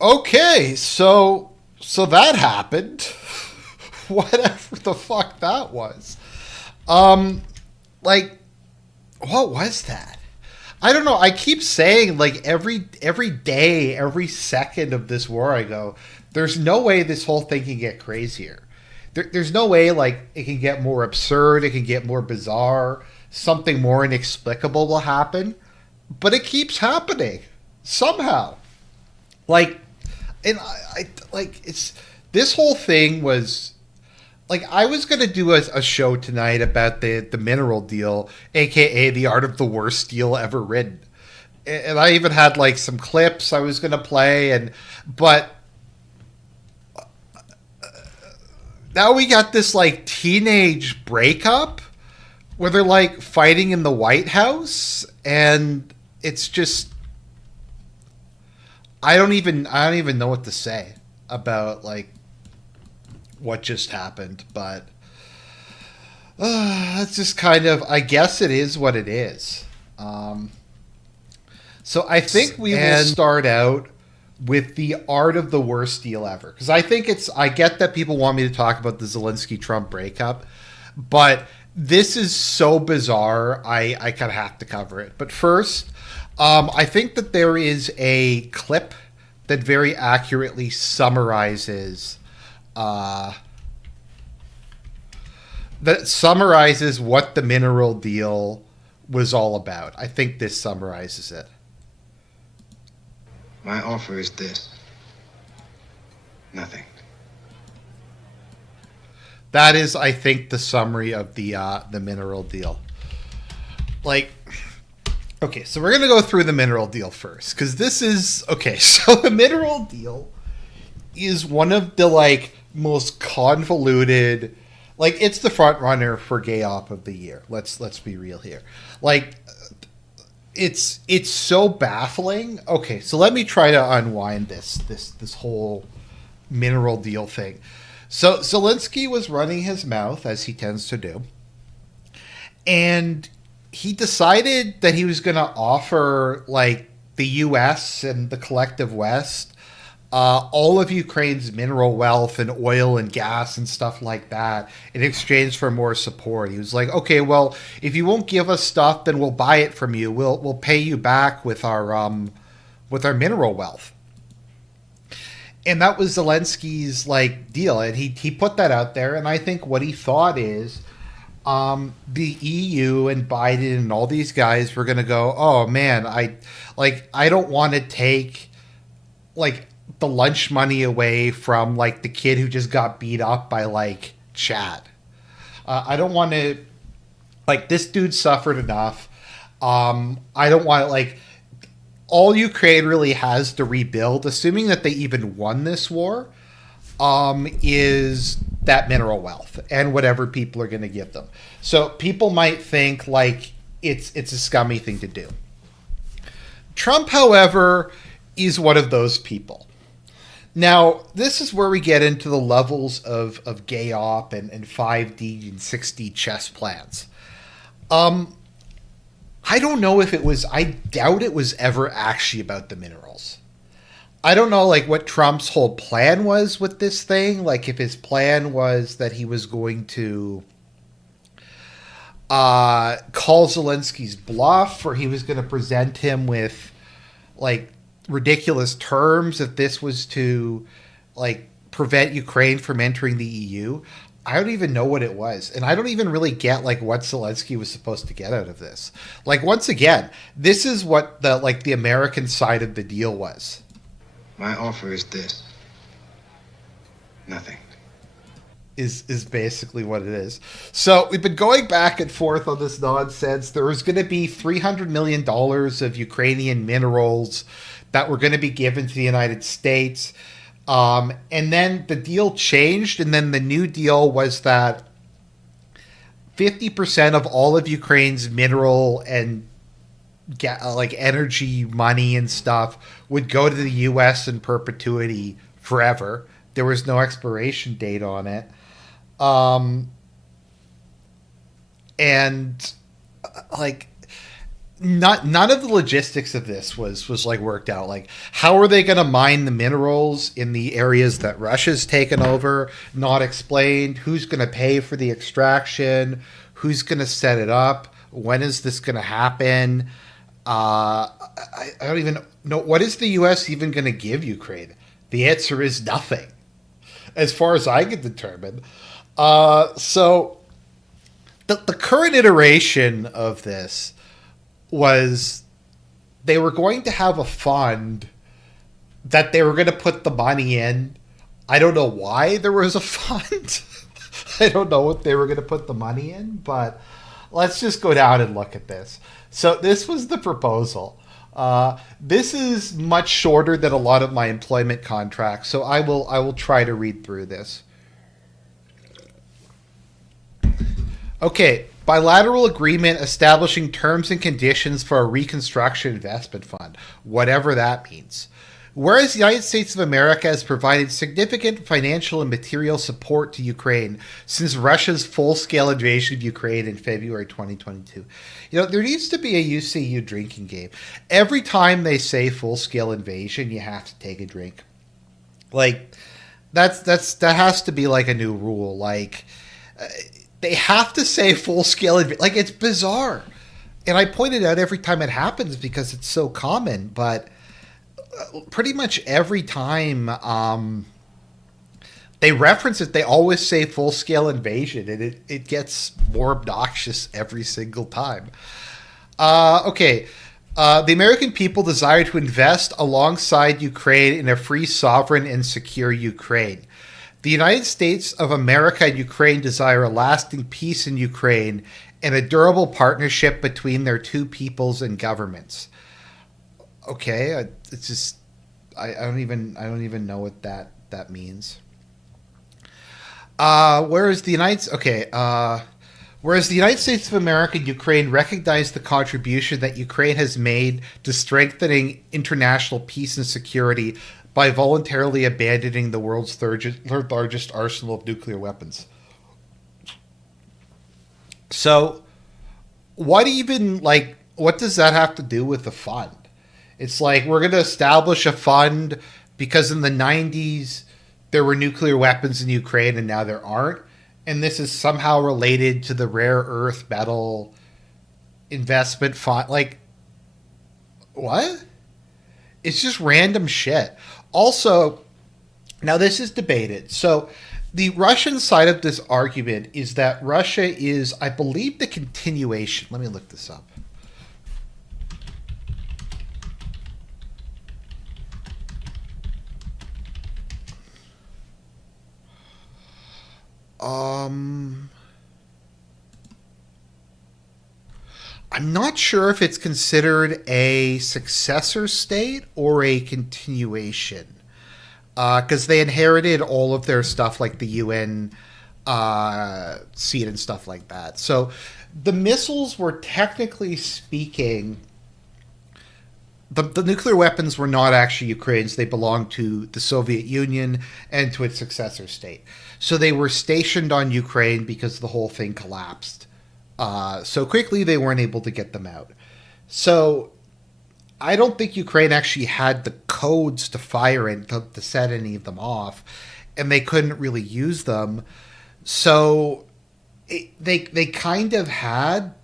Okay, so that happened. Whatever the fuck that was. Um, like, what was that? I don't know. I keep saying like every day, every second of this war, I go, there's no way this whole thing can get crazier. There's no way like it can get more absurd. It can get more bizarre. Something more inexplicable will happen, but it keeps happening somehow. Like, and I like it's this whole thing was like I was gonna do a show tonight about the mineral deal, aka the art of the worst deal ever written, and I even had like some clips I was gonna play, and but now we got this like teenage breakup where they're like fighting in the White House, and it's just I don't even know what to say about like what just happened, but that's just kind of I guess it is what it is. Um, so I think we will start out with the art of the worst deal ever because I think it's I get that people want me to talk about the Zelensky Trump breakup, but this is so bizarre I kind of have to cover it. But first, I think that there is a clip that very accurately summarizes uh, what the mineral deal was all about. I think this summarizes it. My offer is this. Nothing. That is, I think, the summary of the mineral deal. Like, okay, so we're gonna go through the mineral deal first because this is okay. So the mineral deal is one of the like most convoluted. Like, it's the front runner for gay op of the year. Let's be real here. Like, it's so baffling. Okay, so let me try to unwind this whole mineral deal thing. So Zelensky was running his mouth as he tends to do, and he decided that he was going to offer like the U.S. and the collective West all of Ukraine's mineral wealth and oil and gas and stuff like that in exchange for more support. He was like, okay, well, if you won't give us stuff, then we'll buy it from you. We'll pay you back with our mineral wealth. And that was Zelensky's like deal, and he put that out there. And I think what he thought is the EU and Biden and all these guys were going to go, oh man, I don't want to take like the lunch money away from like the kid who just got beat up by like Chad. I don't want to like this dude suffered enough. I don't want to like all Ukraine really has to rebuild, assuming that they even won this war, is that mineral wealth and whatever people are going to give them. So people might think like it's a scummy thing to do. Trump, however, is one of those people. Now, this is where we get into the levels of gay op and 5D and 6D chess plans. I don't know if it was, I doubt it was ever actually about the minerals. I don't know like what Trump's whole plan was with this thing. Like if his plan was that he was going to call Zelensky's bluff or he was going to present him with like ridiculous terms if this was to like prevent Ukraine from entering the EU. I don't even know what it was. And I don't even really get like what Zelensky was supposed to get out of this. Like once again, this is what the American side of the deal was. My offer is this. Nothing. Is basically what it is. So we've been going back and forth on this nonsense. There was going to be $300 million of Ukrainian minerals that were going to be given to the United States. And then the deal changed, and then the new deal was that 50% of all of Ukraine's mineral and like energy money and stuff would go to the U.S. in perpetuity forever. There was no expiration date on it. And like none of the logistics of this was like worked out. Like, how are they going to mine the minerals in the areas that Russia's taken over? Not explained. Who's going to pay for the extraction? Who's going to set it up? When is this going to happen? I don't even know. What is the U.S. even going to give Ukraine? The answer is nothing, as far as I can determine. So the current iteration of this was they were going to have a fund that they were going to put the money in. I don't know why there was a fund. I don't know what they were going to put the money in, but let's just go down and look at this. So this was the proposal. This is much shorter than a lot of my employment contracts, so I will try to read through this. Okay, bilateral agreement establishing terms and conditions for a reconstruction investment fund, whatever that means. Whereas the United States of America has provided significant financial and material support to Ukraine since Russia's full-scale invasion of Ukraine in February 2022. You know, there needs to be a UCU drinking game. Every time they say full-scale invasion, you have to take a drink. Like, that has to be like a new rule. Like, they have to say full-scale invasion. Like, it's bizarre. And I point it out every time it happens because it's so common, but pretty much every time they reference it, they always say full-scale invasion, and it gets more obnoxious every single time. The American people desire to invest alongside Ukraine in a free, sovereign, and secure Ukraine. The United States of America and Ukraine desire a lasting peace in Ukraine and a durable partnership between their two peoples and governments. Okay, it's just I don't even know what that means. Whereas the United States of America and Ukraine recognize the contribution that Ukraine has made to strengthening international peace and security by voluntarily abandoning the world's third largest arsenal of nuclear weapons. So, what does that have to do with the fund? It's like we're going to establish a fund because in the 90s there were nuclear weapons in Ukraine and now there aren't. And this is somehow related to the rare earth metal investment fund. Like, what? It's just random shit. Also, now this is debated. So the Russian side of this argument is that Russia is, I believe, the continuation. Let me look this up. I'm not sure if it's considered a successor state or a continuation, because they inherited all of their stuff like the UN seat and stuff like that. So the missiles were technically speaking, the nuclear weapons were not actually Ukraine's. They belonged to the Soviet Union and to its successor state. So they were stationed on Ukraine because the whole thing collapsed so quickly they weren't able to get them out. So I don't think Ukraine actually had the codes to fire and to set any of them off, and they couldn't really use them. So they kind of had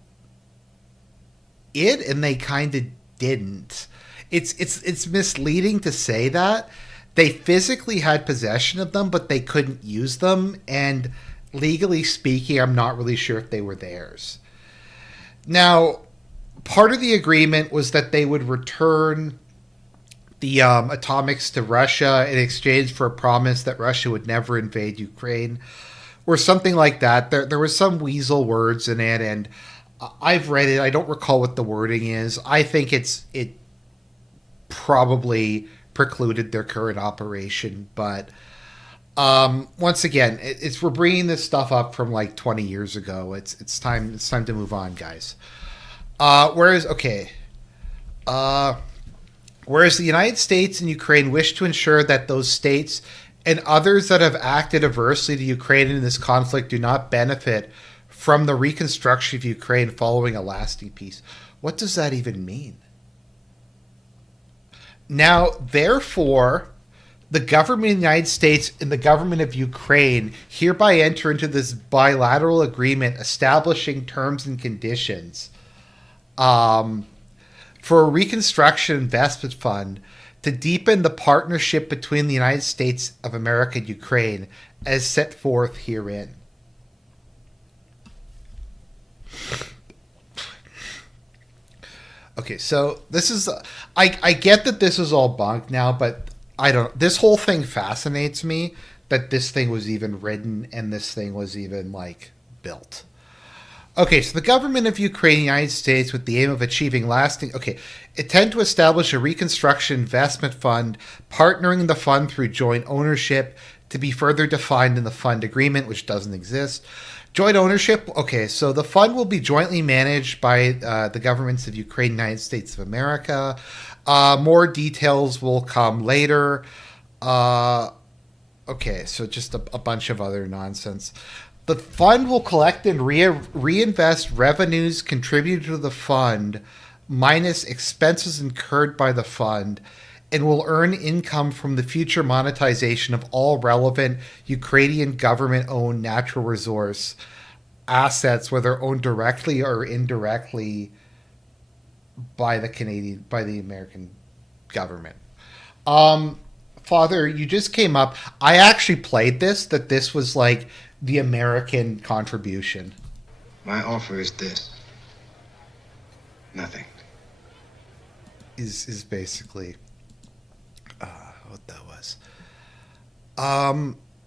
it, and they kind of didn't. It's misleading to say that. They physically had possession of them, but they couldn't use them, and legally speaking, I'm not really sure if they were theirs. Now, part of the agreement was that they would return the atomics to Russia in exchange for a promise that Russia would never invade Ukraine, or something like that. There was some weasel words in it, and I've read it. I don't recall what the wording is. I think it probably precluded their current operation, but once again, we're bringing this stuff up from like 20 years ago. It's time to move on, guys. Whereas the United States and Ukraine wish to ensure that those states and others that have acted adversely to Ukraine in this conflict do not benefit from the reconstruction of Ukraine following a lasting peace. What does that even mean? Now, therefore, the government of the United States and the government of Ukraine hereby enter into this bilateral agreement establishing terms and conditions for a reconstruction investment fund to deepen the partnership between the United States of America and Ukraine as set forth herein. Okay, so this is... I get that this is all bunk now, but I don't... This whole thing fascinates me, that this thing was even written and this thing was even, like, built. Okay, so the government of Ukraine and the United States, with the aim of achieving lasting... Okay, intend to establish a reconstruction investment fund, partnering the fund through joint ownership, to be further defined in the fund agreement, which doesn't exist. Joint ownership, okay, so the fund will be jointly managed by the governments of Ukraine and the United States of America. More details will come later. Okay, so just a bunch of other nonsense. The fund will collect and reinvest revenues contributed to the fund minus expenses incurred by the fund, and will earn income from the future monetization of all relevant Ukrainian government-owned natural resource assets, whether owned directly or indirectly by the American government. Father, you just came up. I actually played this, that this was like the American contribution. My offer is this. Nothing. Is basically what that was.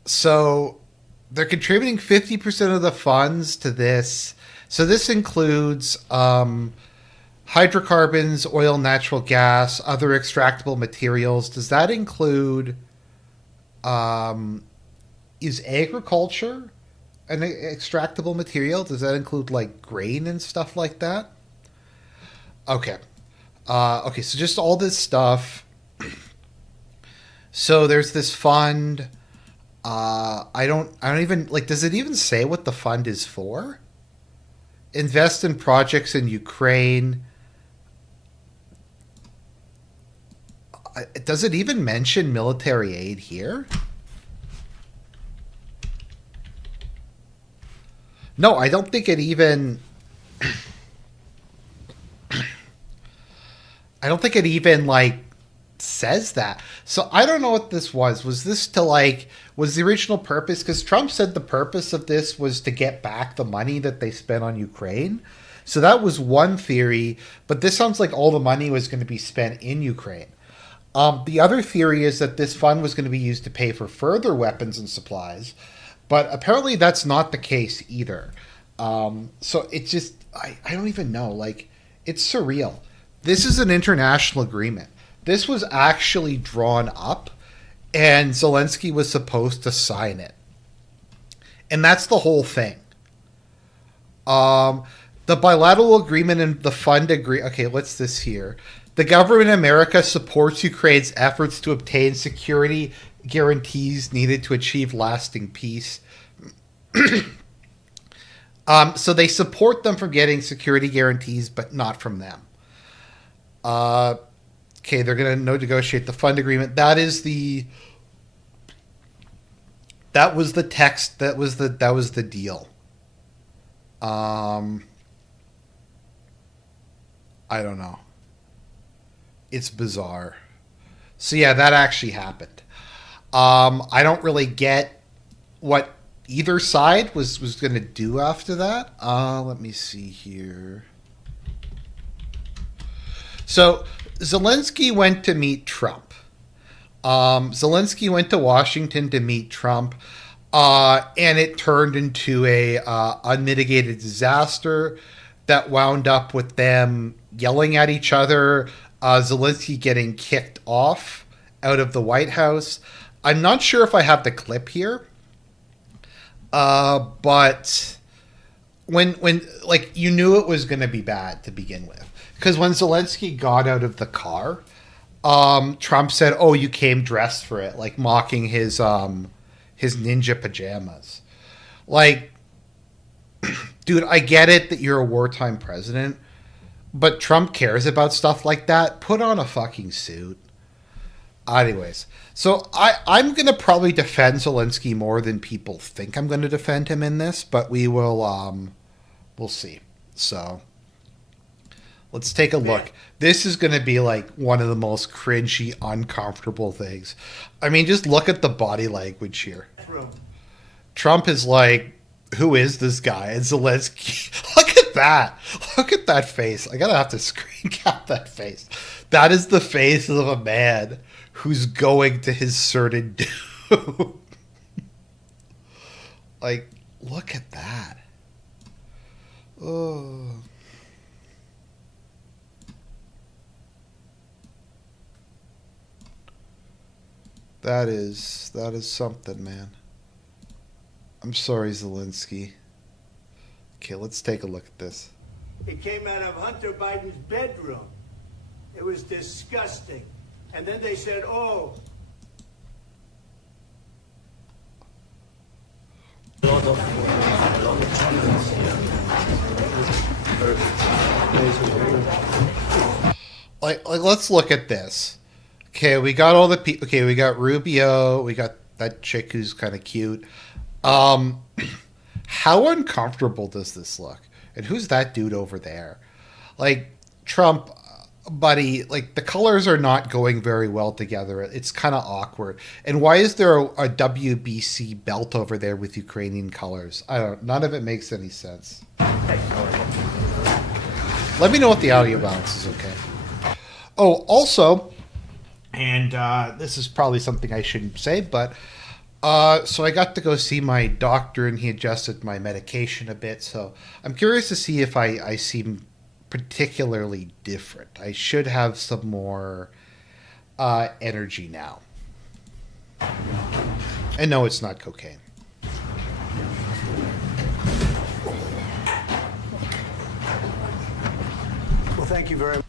So they're contributing 50% of the funds to this. So this includes hydrocarbons, oil, natural gas, other extractable materials. Does that include is agriculture an extractable material? Does that include like grain and stuff like that? Okay. Okay, so just all this stuff. So there's this fund. I don't even like. Does it even say what the fund is for? Invest in projects in Ukraine. Does it even mention military aid here? No, I don't think it even... I don't think it even, like, says that. So I don't know what this was. Was this to, like... Was the original purpose... Because Trump said the purpose of this was to get back the money that they spent on Ukraine. So that was one theory. But this sounds like all the money was going to be spent in Ukraine. The other theory is that this fund was going to be used to pay for further weapons and supplies, but apparently that's not the case either. So it's just, I don't even know. Like, it's surreal. This is an international agreement. This was actually drawn up, and Zelensky was supposed to sign it. And that's the whole thing. The bilateral agreement and the fund agree. Okay, what's this here? The government of America supports Ukraine's efforts to obtain security guarantees needed to achieve lasting peace. So they support them from getting security guarantees, but not from them. Okay, they're going to negotiate the fund agreement. That was the text. That was the deal. I don't know. It's bizarre. So yeah, that actually happened. I don't really get what either side was going to do after that. Let me see here. So Zelensky went to meet Trump. Zelensky went to Washington to meet Trump, and it turned into a unmitigated disaster that wound up with them yelling at each other. Zelensky getting kicked off out of the White House. I'm not sure if I have the clip here, but when like you knew it was going to be bad to begin with, because when Zelensky got out of the car, Trump said, "Oh, you came dressed for it," like mocking his ninja pajamas. Like, dude, I get it that you're a wartime president. but Trump cares about stuff like that. Put on a fucking suit. Anyways, so I'm going to probably defend Zelensky more than people think I'm going to defend him in this, but we'll see. So let's take a look. This is going to be like one of the most cringy, uncomfortable things. I mean, just look at the body language here. Trump is like, who is this guy? And Zelensky, look at that. Look at that face. I gotta have to screen cap that face. That is the face of a man who's going to his certain doom. Like, look at that. Oh. That is something, man. I'm sorry, Zelensky. Okay, let's take a look at this. It came out of Hunter Biden's bedroom. It was disgusting. And then they said, oh. Like let's look at this. Okay, we got all the people. Okay, we got Rubio. We got that chick who's kind of cute. How uncomfortable does this look? And who's that dude over there? Like, Trump, buddy, like, the colors are not going very well together. It's kind of awkward. And why is there a WBC belt over there with Ukrainian colors? None of it makes any sense. Let me know if the audio balance is okay. Oh, also, and this is probably something I shouldn't say, but so I got to go see my doctor, and he adjusted my medication a bit. So I'm curious to see if I seem particularly different. I should have some more energy now. And no, it's not cocaine. Well, thank you very much.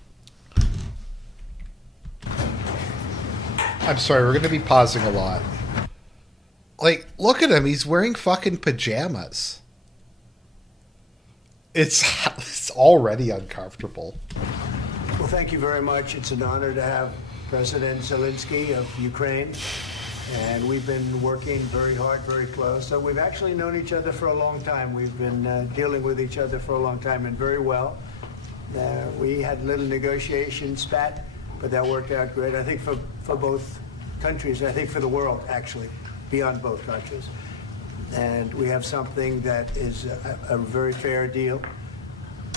I'm sorry, we're going to be pausing a lot. Like, look at him. He's wearing fucking pajamas. It's already uncomfortable. Well, thank you very much. It's an honor to have President Zelensky of Ukraine. And we've been working very hard, very close. So we've actually known each other for a long time. We've been dealing with each other for a long time and very well. We had a little negotiation spat, but that worked out great. I think for both countries, I think for the world, actually, beyond both countries. And we have something that is a very fair deal.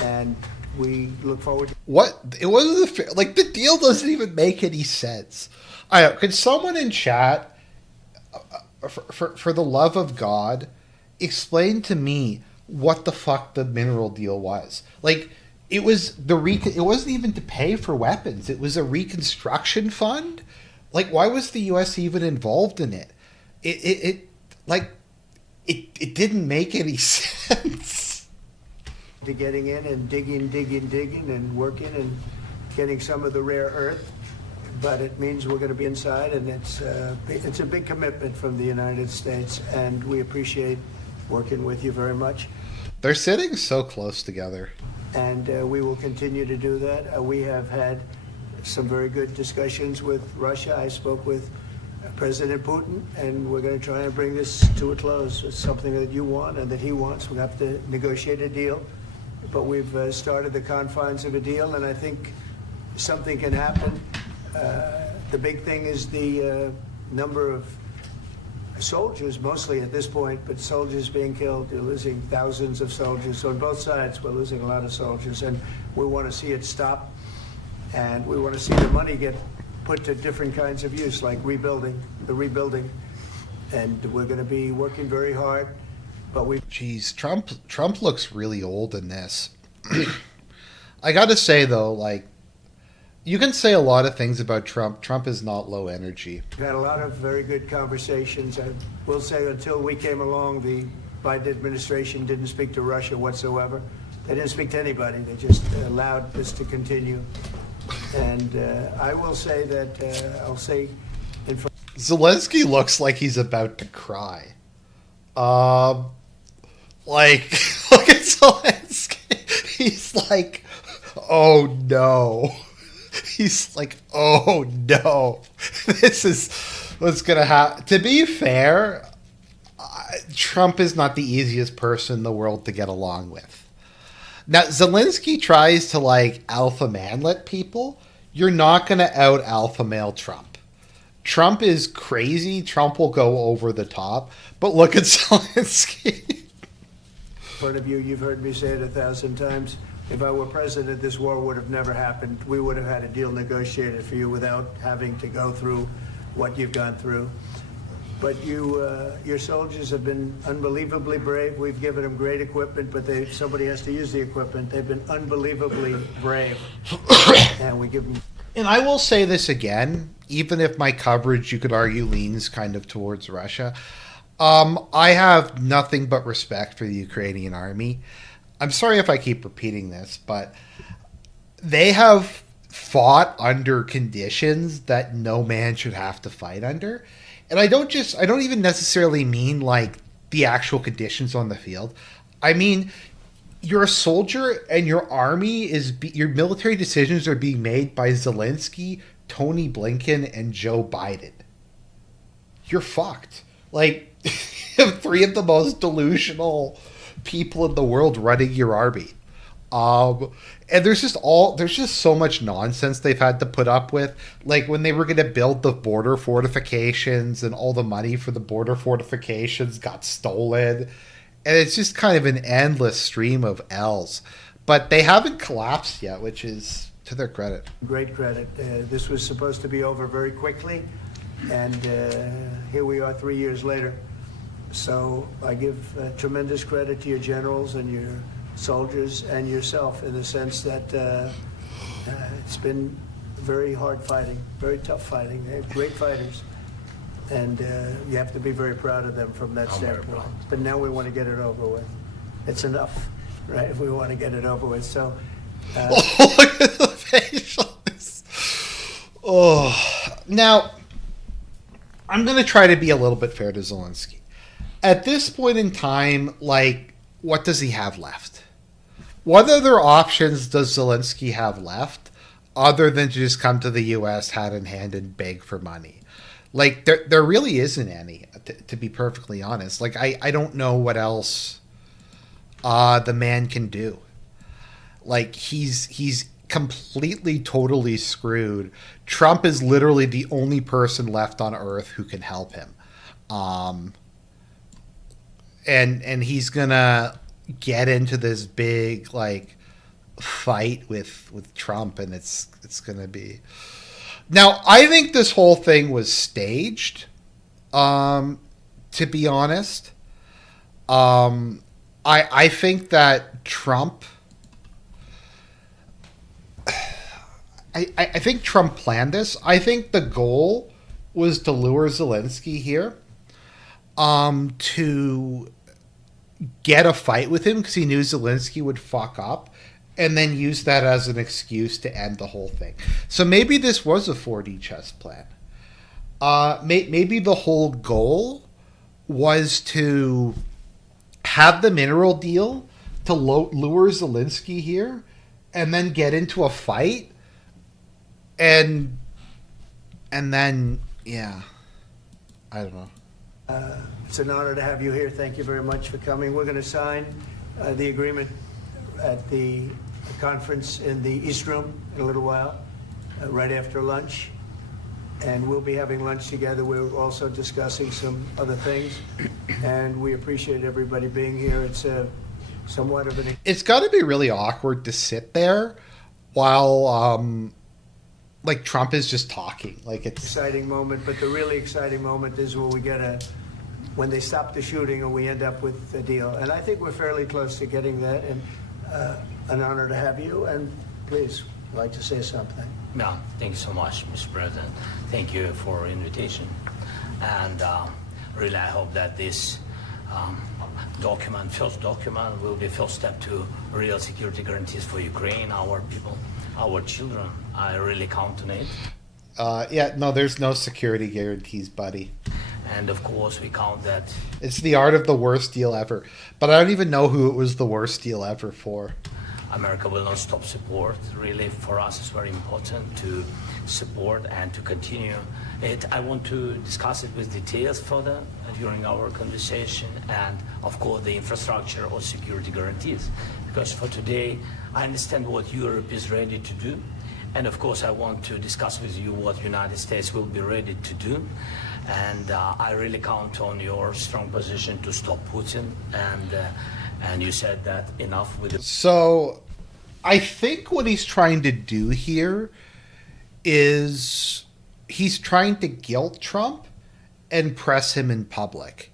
And we look forward to... What? It wasn't a fair... Like, the deal doesn't even make any sense. Could someone in chat, for the love of God, explain to me what the fuck the mineral deal was? Like, it was it wasn't even to pay for weapons. It was a reconstruction fund. Like, why was the U.S. even involved in it? It didn't make any sense. To getting in and digging and working and getting some of the rare earth, but it means we're going to be inside, and it's a big commitment from the United States, and we appreciate working with you very much. They're sitting so close together. And we will continue to do that. We have had some very good discussions with Russia. I spoke with President Putin, and we're going to try and bring this to a close. It's something that you want and that he wants. We'll have to negotiate a deal, but we've started the confines of a deal, and I think something can happen. The big thing is the number of soldiers, mostly at this point, but soldiers being killed. You're losing thousands of soldiers. So on both sides, we're losing a lot of soldiers, and we want to see it stop, and we want to see the money get put to different kinds of use, like rebuilding, and we're going to be working very hard. But we... Jeez, Trump looks really old in this. I got to say, though, like, you can say a lot of things about Trump. Trump is not low energy. We've had a lot of very good conversations. I will say, until we came along, the Biden administration didn't speak to Russia whatsoever. They didn't speak to anybody. They just allowed this to continue. And I will say that, Zelensky looks like he's about to cry. Like, look at Zelensky. He's like, oh no. He's like, oh no. This is what's going to happen. To be fair, Trump is not the easiest person in the world to get along with. Now, Zelensky tries to like alpha manlet people. You're not going to out alpha male Trump. Trump is crazy. Trump will go over the top. But look at Zelensky. Point of view, you've heard me say it 1,000 times. If I were president, this war would have never happened. We would have had a deal negotiated for you without having to go through what you've gone through. But your soldiers have been unbelievably brave. We've given them great equipment, but somebody has to use the equipment. They've been unbelievably brave, and we give them. And I will say this again, even if my coverage, you could argue, leans kind of towards Russia. I have nothing but respect for the Ukrainian army. I'm sorry if I keep repeating this, but they have fought under conditions that no man should have to fight under. And I don't even necessarily mean like the actual conditions on the field. I mean, you're a soldier and your army your military decisions are being made by Zelensky, Tony Blinken, and Joe Biden. You're fucked. Like, you have three of the most delusional people in the world running your army. And there's just so much nonsense they've had to put up with. Like when they were going to build the border fortifications and all the money for the border fortifications got stolen. And it's just kind of an endless stream of L's. But they haven't collapsed yet, which is to their credit. Great credit. This was supposed to be over very quickly. And here we are 3 years later. So I give tremendous credit to your generals and your soldiers and yourself in the sense that it's been very hard fighting, very tough fighting. They're great fighters. And you have to be very proud of them from that standpoint. But now we want to get it over with. It's enough, right? We want to get it over with. So, look at the facials. Oh, now I'm going to try to be a little bit fair to Zelensky. At this point in time, like, what does he have left? What other options does Zelensky have left other than to just come to the U.S. hat in hand and beg for money? Like, there really isn't any, to be perfectly honest. Like, I don't know what else the man can do. Like, he's completely, totally screwed. Trump is literally the only person left on Earth who can help him. And he's gonna get into this big like fight with Trump, and it's gonna be. Now, I think this whole thing was staged. To be honest, I think that Trump. I think Trump planned this. I think the goal was to lure Zelensky here, to get a fight with him because he knew Zelensky would fuck up, and then use that as an excuse to end the whole thing. So maybe this was a 4D chess plan. Maybe the whole goal was to have the mineral deal to lure Zelensky here, and then get into a fight, and then yeah, I don't know. It's an honor to have you here. Thank you very much for coming. We're going to sign the agreement at the conference in the East Room in a little while, right after lunch. And we'll be having lunch together. We're also discussing some other things. And we appreciate everybody being here. It's somewhat of an... It's got to be really awkward to sit there while... like Trump is just talking. Like it's exciting moment, but the really exciting moment is when we when they stop the shooting and we end up with a deal. And I think we're fairly close to getting that. And an honor to have you. And please, I'd like to say something. Yeah, thank you so much, Mr. President. Thank you for invitation. And really, I hope that this first document, will be first step to real security guarantees for Ukraine, our people, our children. I really count on it. Yeah, no, there's no security guarantees, buddy. And of course, we count that. It's the art of the worst deal ever. But I don't even know who it was the worst deal ever for. America will not stop support. Really, for us, it's very important to support and to continue it. I want to discuss it with details further during our conversation, and of course the infrastructure or security guarantees. Because for today, I understand what Europe is ready to do, and of course I want to discuss with you what United States will be ready to do. And I really count on your strong position to stop Putin. And you said that enough with the... So I think what he's trying to do here is he's trying to guilt Trump and press him in public.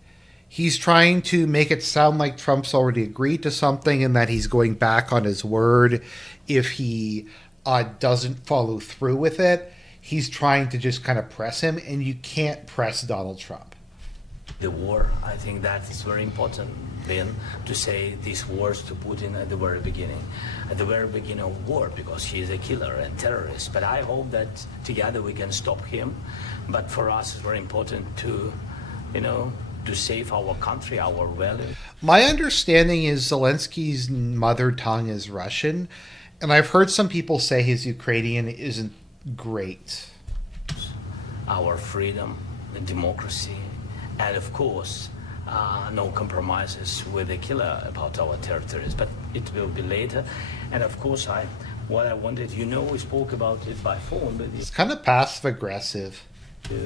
He's trying to make it sound like Trump's already agreed to something and that he's going back on his word if he doesn't follow through with it. He's trying to just kind of press him, and you can't press Donald Trump. The war, I think that is very important, Ben, to say these words to Putin at the very beginning of war, because he is a killer and terrorist. But I hope that together we can stop him. But for us, it's very important to, to save our country, our values. My understanding is Zelensky's mother tongue is Russian, and I've heard some people say his Ukrainian isn't great. Our freedom, democracy, and of course, no compromises with the killer about our territories, but it will be later. And of course, what I wanted, we spoke about it by phone, but It's kind of passive-aggressive.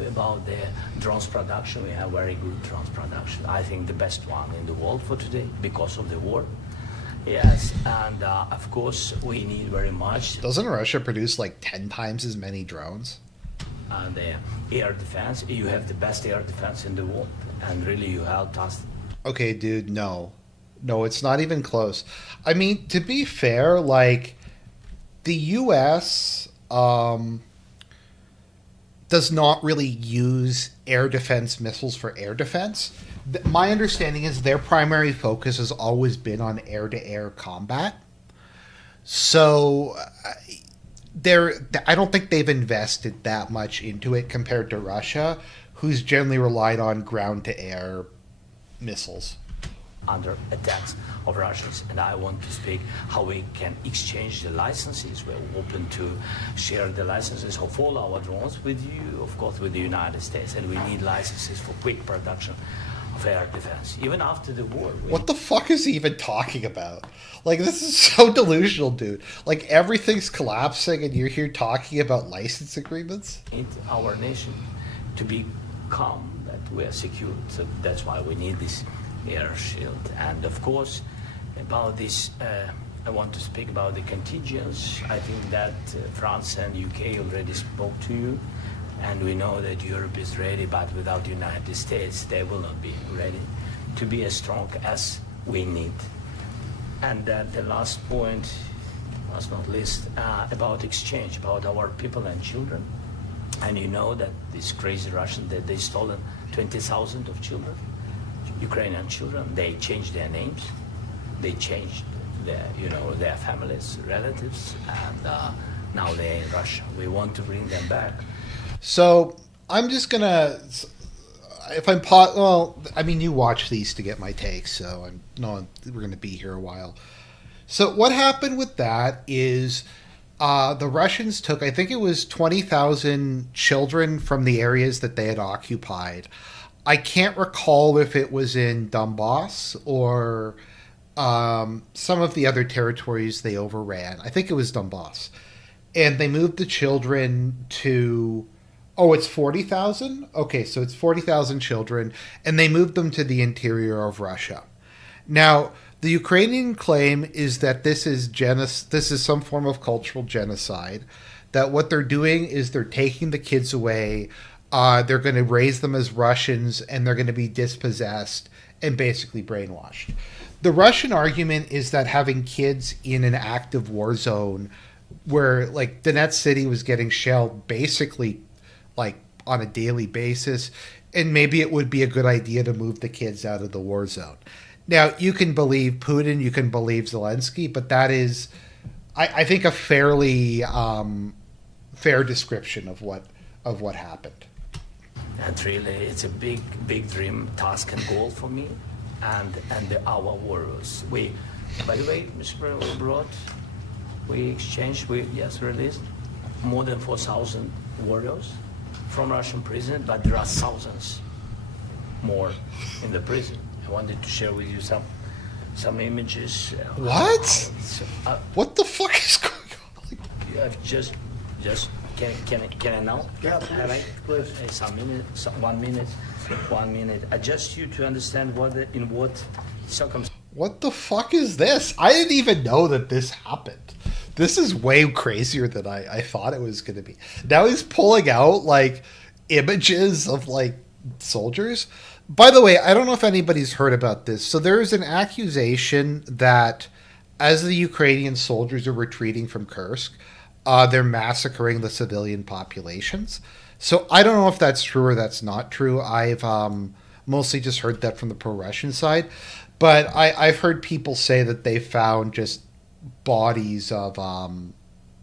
About the drones production, we have very good drones production. I think the best one in the world for today because of the war. Yes, and of course we need very much. Doesn't Russia produce like 10 times as many drones? The air defense. You have the best air defense in the world, and really you helped us. Okay, dude, no. No, it's not even close. I mean, to be fair, like, the U.S. Does not really use air defense missiles for air defense. My understanding is their primary focus has always been on air-to-air combat. So I don't think they've invested that much into it compared to Russia, who's generally relied on ground-to-air missiles. Under attacks of Russians, and I want to speak how we can exchange the licenses. We're open to share the licenses of all our drones with you, of course, with the United States, and we need licenses for quick production of air defense. Even after the war. What the fuck is he even talking about? Like, this is so delusional, dude. Like, everything's collapsing and you're here talking about license agreements? Need our nation to be calm, that we are secure. So that's why we need this air shield. And of course, about this, I want to speak about the contingents. I think that France and UK already spoke to you, and we know that Europe is ready, but without the United States, they will not be ready to be as strong as we need. And the last point, last not least, about exchange, about our people and children. And you know that these crazy Russians, that they stolen 20,000 of children. Ukrainian children, they changed their names, they changed their families, relatives, and now they're in Russia. We want to bring them back. So I'm just gonna, you watch these to get my takes, so we're gonna be here a while. So what happened with that is the Russians took, I think it was 20,000 children from the areas that they had occupied. I can't recall if it was in Donbass or some of the other territories they overran. I think it was Donbass. And they moved the children to... Oh, it's 40,000? Okay, so it's 40,000 children, and they moved them to the interior of Russia. Now, the Ukrainian claim is that this is some form of cultural genocide, that what they're doing is they're taking the kids away. They're going to raise them as Russians, and they're going to be dispossessed and basically brainwashed. The Russian argument is that having kids in an active war zone where, like, Donetsk City was getting shelled basically, like, on a daily basis, and maybe it would be a good idea to move the kids out of the war zone. Now, you can believe Putin, you can believe Zelensky, but that is, I think, a fairly fair description of what happened. And really, it's a big dream, task, and goal for me, and our warriors. By the way, Mr. Broad, we exchanged, we released more than 4,000 warriors from Russian prison, but there are thousands more in the prison. I wanted to share with you some images. What? So, What the fuck is going on? you have just can I now? Yeah, Have I? please. Some minute, 1 minute, 1 minute. Just you to understand in what circumstances. What the fuck is this? I didn't even know that this happened. This is way crazier than I thought it was going to be. Now he's pulling out like images of like soldiers. By the way, I don't know if anybody's heard about this. So there is an accusation that as the Ukrainian soldiers are retreating from Kursk, they're massacring the civilian populations. So I don't know if that's true or that's not true. I've mostly just heard that from the pro-Russian side. But I've heard people say that they found just bodies of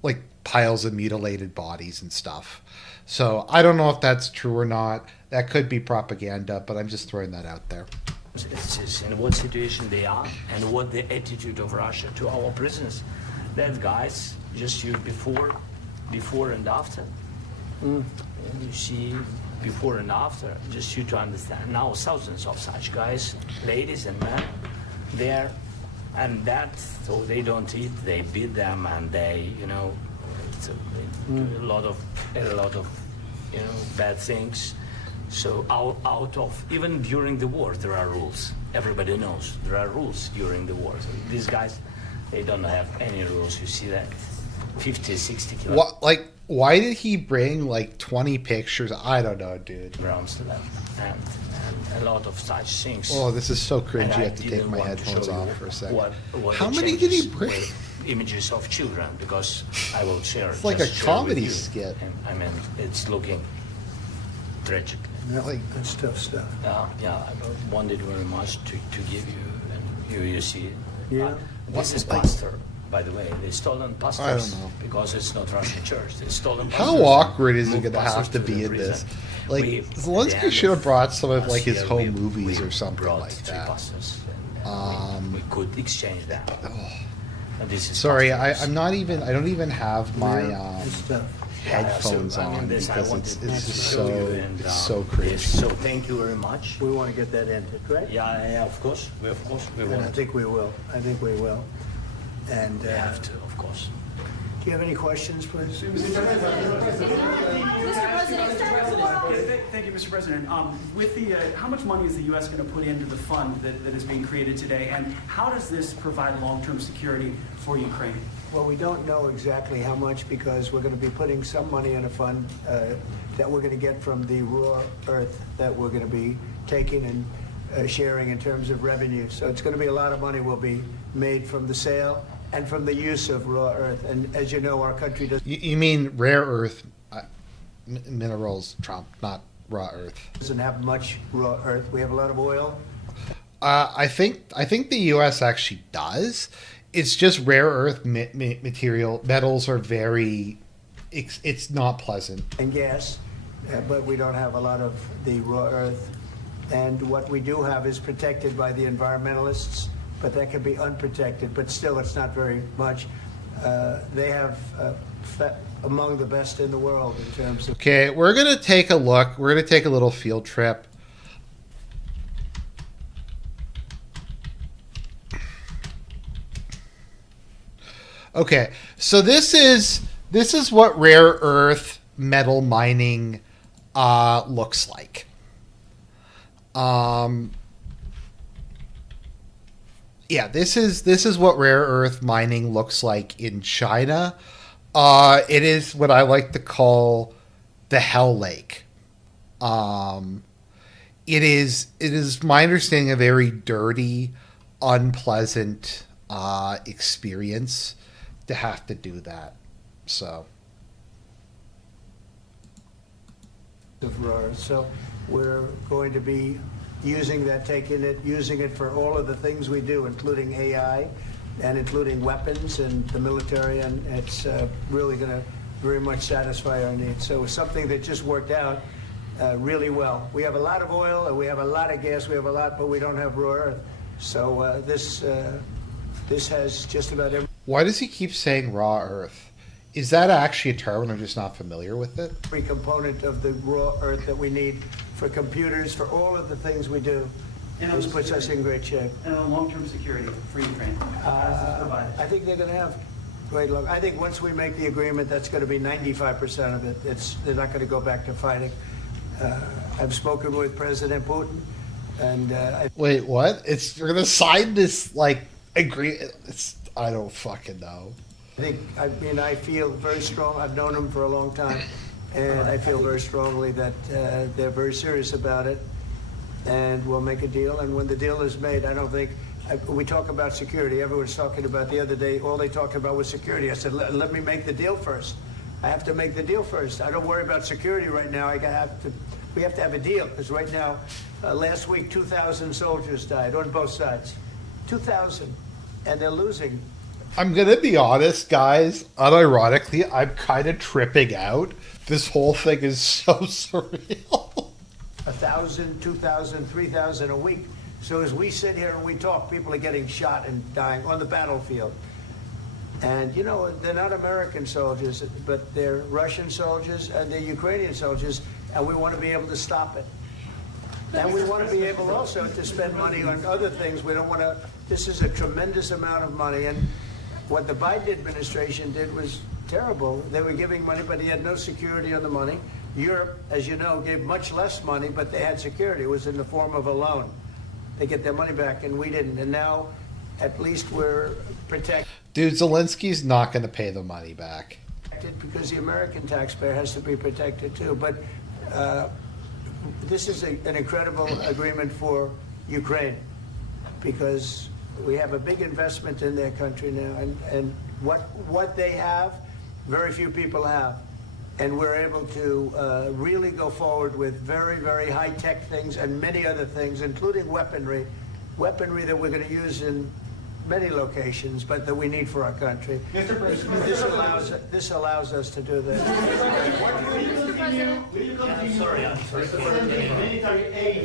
like piles of mutilated bodies and stuff. So I don't know if that's true or not. That could be propaganda, but I'm just throwing that out there. In what situation they are and what the attitude of Russia to our prisoners. That guys, just you before and after. And you see before and after, just you to understand. Now thousands of such guys, ladies and men, there, and that, so they don't eat, they beat them, and they, it's a lot of, bad things. So out of, even during the war, there are rules. Everybody knows there are rules during the war. So these guys, they don't have any rules. You see that 50, 60 kilometers. What, like, why did he bring like 20 pictures? I don't know, dude. Grounds to them, and a lot of such things. Oh, this is so cringy. And I have to take didn't my want to headphones show you off for a second. what How the many did he changes bring? were images of children, because I will share. It's like just a share comedy with you. skit. And, I mean, it's looking tragic. Like, That's tough stuff. Yeah, I wanted very much to give you, and you see it. Yeah. This is pastor, by the way. They stolen pastors. I don't know. Because it's not Russian church. They stolen pastors. how awkward is it Moved going to pastors have to the be in prison. this? Like, We- at the Zelensky end should have brought some of last like his year, home we- movies we or something brought like 3 that. pastors, and we could exchange them. And this is Sorry, pastors. I'm not even. I don't even have my It's tough. headphones So, I mean, on this I because wanted it's to just show so you, and, it's so yes, cringy. so thank you very much. We want to get that ended, right? Yeah, of course. We And I want. think we will. I think we will. And We have to, of course. do you have any questions, please? Thank you, Mr. President. With the, how much money is the U.S. going to put into the fund that is being created today, and how does this provide long-term security for Ukraine? Well, we don't know exactly how much because we're going to be putting some money in a fund that we're going to get from the raw earth that we're going to be taking and sharing in terms of revenue. So it's going to be a lot of money will be made from the sale and from the use of raw earth. And as you know, our country You mean rare earth minerals, Trump, not raw earth. doesn't have much raw earth. We have a lot of oil. I think the U.S. actually does. It's just rare earth material. Metals are very. It's not pleasant. And gas, but we don't have a lot of the raw earth. And what we do have is protected by the environmentalists, but that can be unprotected. But still, it's not very much. They have among the best in the world in terms of. Okay, we're gonna take a look. We're gonna take a little field trip. Okay, so this is what rare earth metal mining looks like. Yeah, this is what rare earth mining looks like in China. It is what I like to call the Hell Lake. It is my understanding a very dirty, unpleasant experience to have to do that. So Of raw earth. So we're going to be using that, using it for all of the things we do, including AI and including weapons and the military, and it's really going to very much satisfy our needs. So it's something that just worked out really well. We have a lot of oil and we have a lot of gas, we have a lot, but we don't have raw earth. So this has just about everything. Why does he keep saying raw earth? Is that actually a term and I'm just not familiar with it? Every component of the raw earth that we need for computers, for all of the things we do. And This puts us in great shape. And on long-term security for Ukraine. How does this provide? I think they're going to have great luck. I think once we make the agreement, that's going to be 95% of it. They're not going to go back to fighting. I've spoken with President Putin, and Wait, what? You're gonna sign this like agreement? I don't fucking know. I feel very strong. I've known him for a long time, and I feel very strongly that they're very serious about it, and we'll make a deal. And when the deal is made, I don't think we talk about security. Everyone's talking about the other day. All they talked about was security. I said, let me make the deal first. I have to make the deal first. I don't worry about security right now. We have to have a deal because right now, last week, 2,000 soldiers died on both sides. 2,000, and they're losing. I'm gonna be honest, guys. Unironically, I'm kind of tripping out. This whole thing is so surreal. 1,000, 2,000, 3,000 a week. So as we sit here and we talk, people are getting shot and dying on the battlefield. And, they're not American soldiers, but they're Russian soldiers and they're Ukrainian soldiers, and we want to be able to stop it. And we want to be able also to spend money on other things. We don't want to, this is a tremendous amount of money, and what the Biden administration did was terrible. They were giving money, but he had no security on the money. Europe, as you know, gave much less money, but they had security. It was in the form of a loan. They get their money back, and we didn't. And now, at least we're protected. Dude, Zelensky's not going to pay the money back. Because the American taxpayer has to be protected too. But this is an incredible agreement for Ukraine because we have a big investment in their country now, and what they have, very few people have. And we're able to really go forward with very, very high-tech things and many other things, including weaponry that we're going to use in many locations, but that we need for our country. Mr. President, This allows us to do that.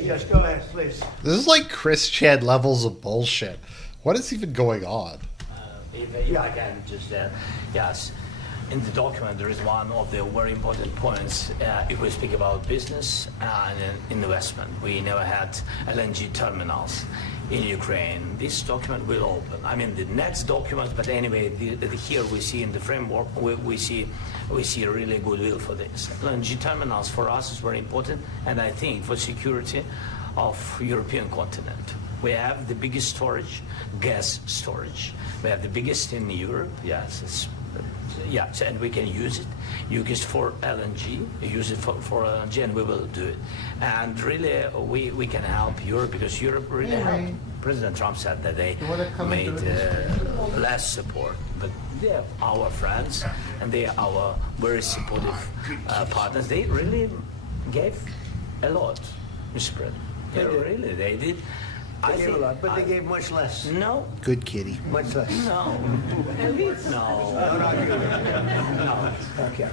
Yes, go ahead, please. This is like Chris Chan levels of bullshit. What is even going on? If I can just, yes. In the document, there is one of the very important points. If we speak about business and investment, we never had LNG terminals in Ukraine. This document will open. I mean, the next document, but anyway, here we see in the framework, we see a really goodwill for this. LNG terminals for us is very important, and I think for security of European continent. We have the biggest storage, gas storage. We have the biggest in Europe. Yes, and we can use it. Use it for LNG. Use it for LNG, and we will do it. And really, we can help Europe because Europe really helped. President Trump said that they made less support, but they are our friends and they are our very supportive partners. They really gave a lot, Mr. President. They did. They gave a lot, but they gave much less. No. Good kitty. Much less. No. No. No. Okay.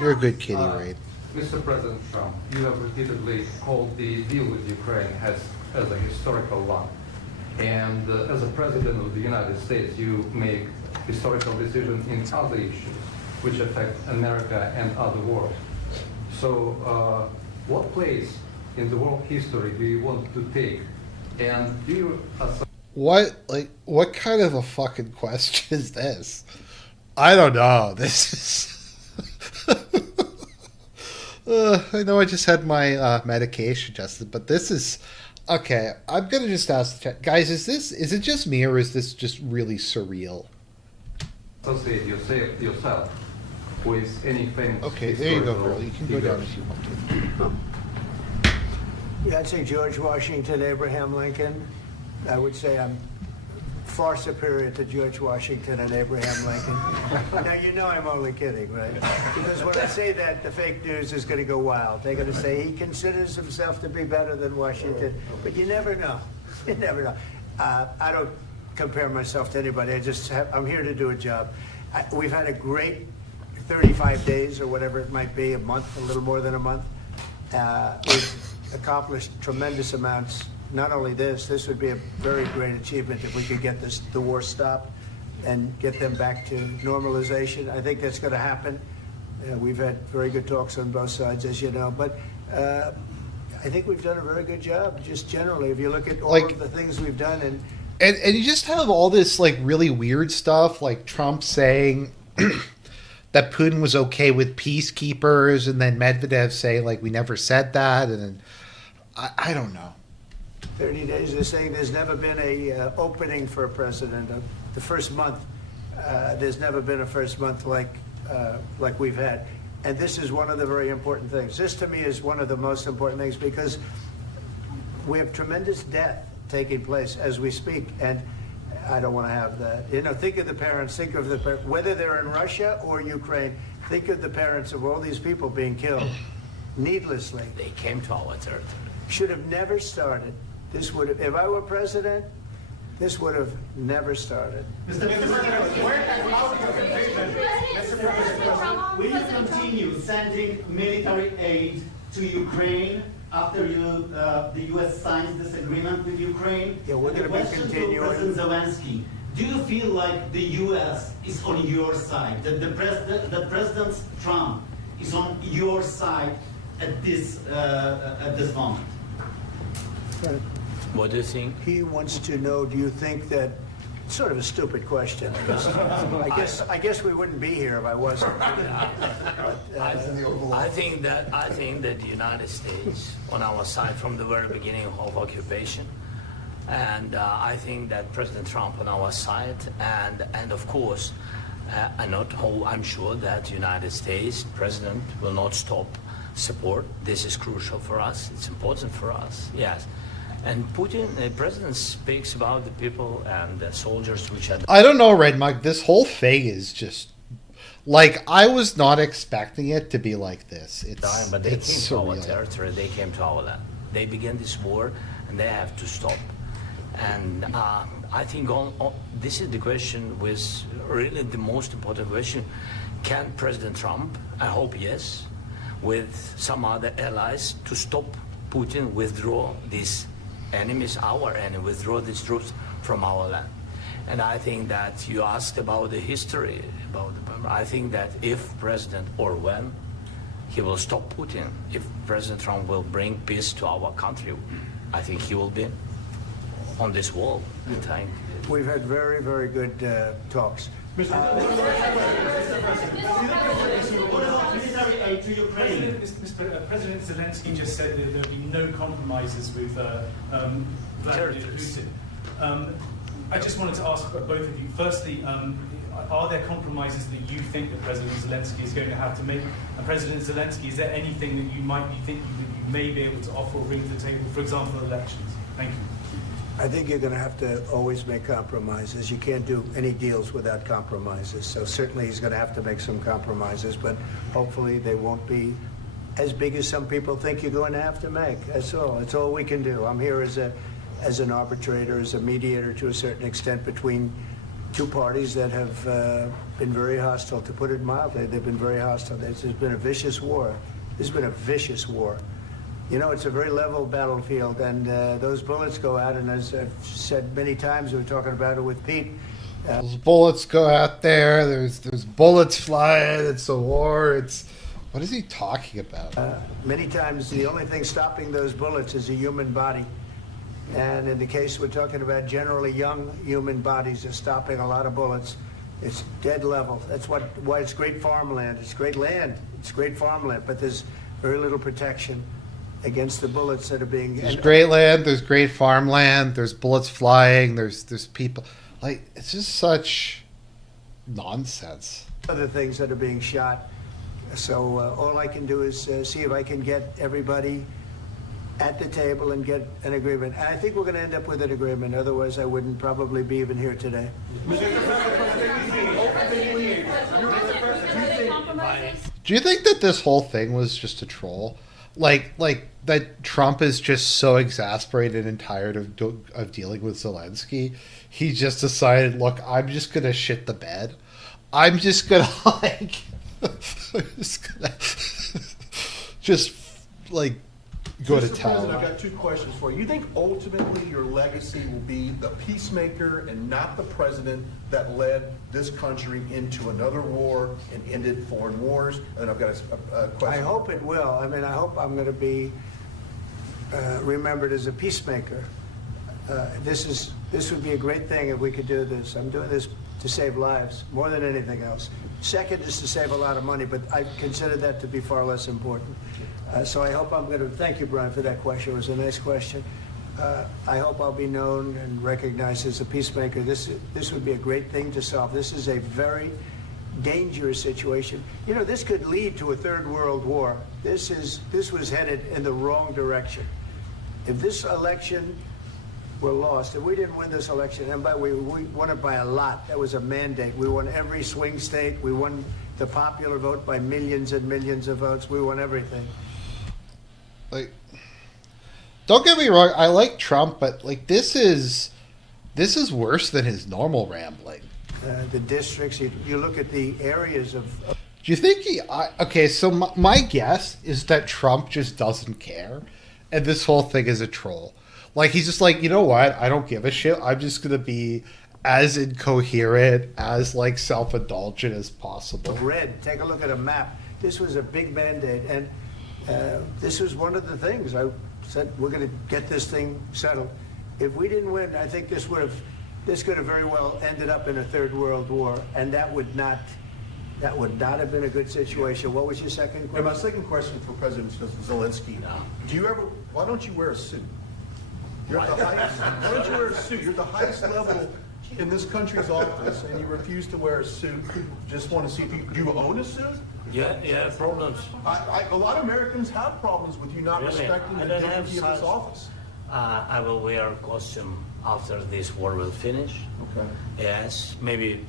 You're a good kitty, right? Mr. President Trump, you have repeatedly called the deal with Ukraine as a historical one. And as a president of the United States, you make historical decisions in other issues which affect America and other world. So what place in the world history do you want to take? And do you... What kind of a fucking question is this? I don't know. This is... I know I just had my medication adjusted, but this is... Okay, I'm going to just ask the chat. Guys, is it just me or is this just really surreal? Associate yourself with any famous... Okay, there you go, girl. You can go down if you want to. Yeah, I'd say George Washington, Abraham Lincoln. I would say I'm far superior to George Washington and Abraham Lincoln. Now, you know I'm only kidding, right? Because when I say that, the fake news is going to go wild. They're going to say he considers himself to be better than Washington. But you never know. You never know. I don't compare myself to anybody. I'm here to do a job. We've had a great 35 days or whatever it might be, a month, a little more than a month. accomplished tremendous amounts. Not only this would be a very great achievement if we could get the war stopped and get them back to normalization. I think that's going to happen. We've had very good talks on both sides, as you know, but I think we've done a very good job, just generally. If you look at all of the things we've done, and you just have all this like really weird stuff, like Trump saying that Putin was okay with peacekeepers, and then Medvedev saying like we never said that, and then, I don't know. 30 days, they're saying there's never been a opening for a president. The first month, there's never been a first month like we've had. And this is one of the very important things. This, to me, is one of the most important things because we have tremendous death taking place as we speak. And I don't want to have that. You know, think of the parents, whether they're in Russia or Ukraine, think of the parents of all these people being killed needlessly. They came to our territory. Should have never started. This would have, if I were president, this would have never started. Mr. President, will you continue sending military aid to Ukraine after the U.S. signs this agreement with Ukraine? Yeah, we're going to be continuing. President Zelensky, do you feel like the U.S. is on your side? That President Trump is on your side at this moment? What do you think? He wants to know, do you think that, sort of a stupid question, I guess we wouldn't be here if I wasn't. I think that the United States on our side from the very beginning of occupation, and I think that President Trump on our side, and of course, I'm sure that the United States President will not stop support. This is crucial for us. It's important for us. Yes. And Putin, the president, speaks about the people and the soldiers which are... I don't know, Red Mug. This whole thing is just... Like, I was not expecting it to be like this. But they came surreal. to our territory. They came to our land. They began this war, and they have to stop. And I think this is the question, with really the most important question. Can President Trump, I hope yes, with some other allies, to stop Putin, withdraw these enemies, our enemy, withdraw these troops from our land. And I think that you asked about the history, I think that if President, or when, he will stop Putin, if President Trump will bring peace to our country, I think he will be on this wall. We've had very, very good talks. What about military aid to Ukraine? President Zelensky just said that there would be no compromises with Vladimir Putin. I just wanted to ask both of you. Firstly, are there compromises that you think that President Zelensky is going to have to make? And President Zelensky, is there anything that you might be thinking that you may be able to offer or bring to the table, for example, elections? Thank you. I think you're going to have to always make compromises. You can't do any deals without compromises. So certainly he's going to have to make some compromises, but hopefully they won't be as big as some people think you're going to have to make. That's all. It's all we can do. I'm here as an arbitrator, as a mediator to a certain extent between two parties that have been very hostile, to put it mildly. They've been very hostile. There's been a vicious war. There's been a vicious war. You know, it's a very level battlefield, and those bullets go out, and as I've said many times, we were talking about it with Pete. Those bullets go out there, there's bullets flying, it's a war, what is he talking about? Many times the only thing stopping those bullets is a human body. And in the case we're talking about, generally young human bodies are stopping a lot of bullets. It's dead level. That's why it's great farmland. It's great land. It's great farmland, but there's very little protection against the bullets that are being... There's great land, there's great farmland, there's bullets flying, there's people... Like, it's just such nonsense. Other things that are being shot. So all I can do is see if I can get everybody at the table and get an agreement. And I think we're going to end up with an agreement. Otherwise, I wouldn't probably be even here today. Do you think that this whole thing was just a troll? Like that Trump is just so exasperated and tired of dealing with Zelensky, he just decided, look, I'm just gonna shit the bed. I'm just gonna go to Mr. President, town. I've got two questions for you. You think ultimately your legacy will be the peacemaker and not the president that led this country into another war and ended foreign wars? And I've got a question. I hope it will. I mean, I hope I'm going to be remembered as a peacemaker. This would be a great thing if we could do this. I'm doing this to save lives more than anything else. Second is to save a lot of money, but I consider that to be far less important. So I hope I'm going to, thank you, Brian, for that question. It was a nice question. I hope I'll be known and recognized as a peacemaker. This would be a great thing to solve. This is a very dangerous situation. You know, this could lead to a third world war. This was headed in the wrong direction. If this election were lost, if we didn't win this election, and by the way, we won it by a lot. That was a mandate. We won every swing state. We won the popular vote by millions and millions of votes. We won everything. Like, don't get me wrong, I like Trump, but like this is worse than his normal rambling. The districts, you look at the areas of Do you think okay, so my guess is that Trump just doesn't care, and this whole thing is a troll. Like, he's just like, you know what, I don't give a shit, I'm just gonna be as incoherent, as like self-indulgent as possible. red. Take a look at a map. This was a big mandate, and this was one of the things I said, we're going to get this thing settled. If we didn't win, I think this could have very well ended up in a third world war, and that would not have been a good situation. What was your second And question? my second question for President Zelensky: why don't you wear a suit? You're at the highest. Why don't you wear a suit? You're at the highest level in this country's office, and you refuse to wear a suit. Just want to see if do you own a suit? Yeah, problems. A lot of Americans have problems with you not Really? respecting I the don't have dignity of this such- office. I will wear a costume after this war will finish. Okay. Yes, maybe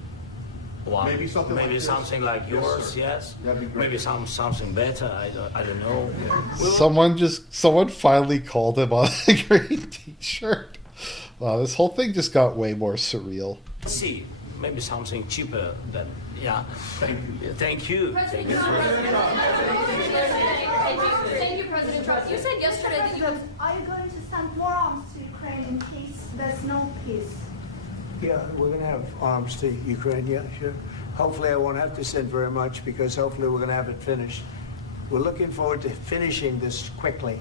one. Maybe something like this? something like Yes, yours. sir. Yes. That'd be great. Maybe something better. I don't know. Someone finally called him on a green t-shirt. Wow, this whole thing just got way more surreal. Let's see. Maybe something cheaper than Thank you. Yeah, thank you. President Trump, thank you, President Trump. You said yesterday that you have. Are you going to send more arms to Ukraine in case there's no peace? Yeah, we're going to have arms to Ukraine, yeah, sure. Hopefully I won't have to send very much, because hopefully we're going to have it finished. We're looking forward to finishing this quickly.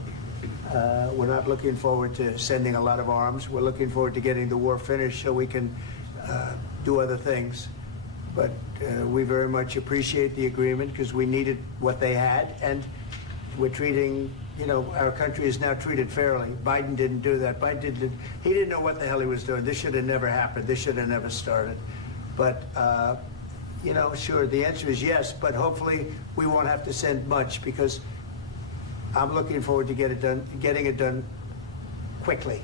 We're not looking forward to sending a lot of arms. We're looking forward to getting the war finished so we can do other things. But we very much appreciate the agreement, because we needed what they had, and we're treating, our country is now treated fairly. Biden didn't do that. He didn't know what the hell he was doing. This should have never happened. This should have never started. But, sure, the answer is yes, but hopefully we won't have to send much, because I'm looking forward to getting it done quickly,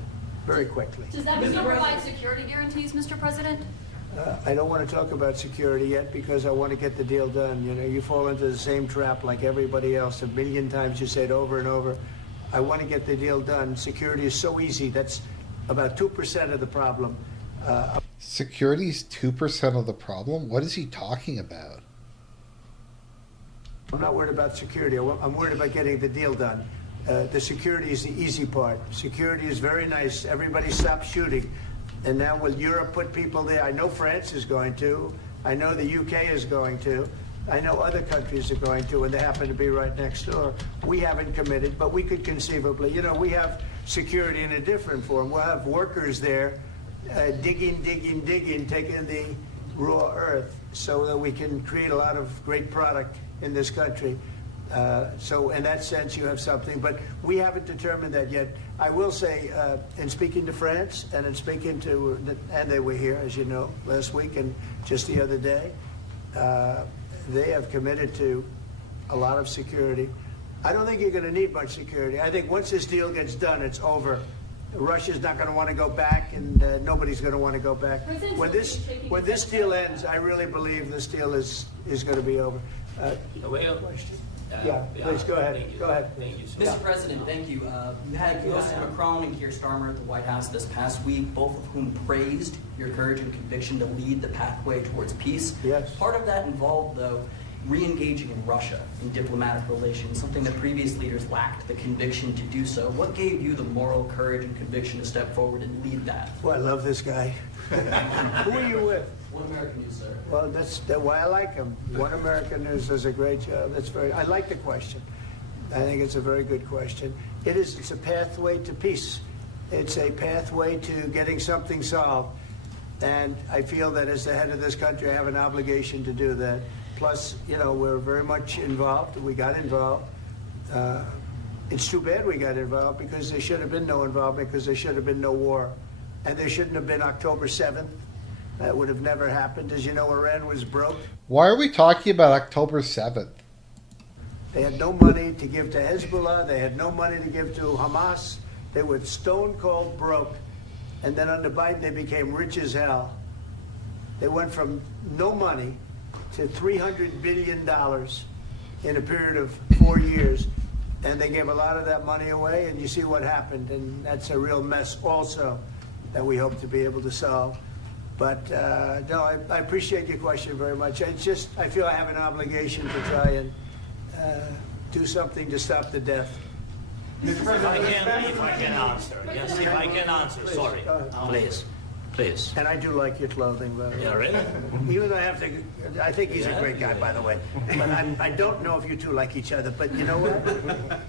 very quickly. Does that mean you'll provide security guarantees, Mr. President? I don't want to talk about security yet, because I want to get the deal done. You fall into the same trap like everybody else. A million times you say it over and over. I want to get the deal done. Security is so easy. That's about 2% of the problem. Security's 2% of the problem? What is he talking about? I'm not worried about security. I'm worried about getting the deal done. The security is the easy part. Security is very nice. Everybody stops shooting. And now will Europe put people there? I know France is going to. I know the UK is going to. I know other countries are going to, and they happen to be right next door. We haven't committed, but we could conceivably. We have security in a different form. We'll have workers there digging, taking the raw earth so that we can create a lot of great product in this country. So in that sense, you have something, but we haven't determined that yet. I will say, in speaking to France and in speaking to, and they were here, as you know, last week and just the other day, they have committed to a lot of security. I don't think you're going to need much security. I think once this deal gets done, it's over. Russia's not going to want to go back, and nobody's going to want to go back. When this deal ends, I really believe this deal is going to be over. Yeah, please go ahead. Go ahead. Thank you, sir. Mr. President, thank you. You had both Macron and Keir Starmer at the White House this past week, both of whom praised your courage and conviction to lead the pathway towards peace. Yes. Part of that involved, though, re-engaging in Russia in diplomatic relations, something that previous leaders lacked the conviction to do so. What gave you the moral courage and conviction to step forward and lead that? Well, I love this guy. Who are you with? One American News, sir. Well, that's why I like him. One American News does a great job. I like the question. I think it's a very good question. It's a pathway to peace. It's a pathway to getting something solved. And I feel that as the head of this country, I have an obligation to do that. Plus, we're very much involved. We got involved. It's too bad we got involved because there should have been no involvement because there should have been no war. And there shouldn't have been October 7th. That would have never happened. As you know, Iran was broke. Why are we talking about October 7th? They had no money to give to Hezbollah. They had no money to give to Hamas. They were stone cold broke. And then under Biden, they became rich as hell. They went from no money to $300 billion in a period of 4 years. And they gave a lot of that money away, and you see what happened. And that's a real mess also that we hope to be able to solve. But no, I appreciate your question very much. I feel I have an obligation to try and do something to stop the death. If I can answer. Yes, if I can answer. Please, sorry. Please. And I do like your clothing, by the way. Yeah, really? Even though I think he's a great guy, by the way. But I don't know if you two like each other. But you know what?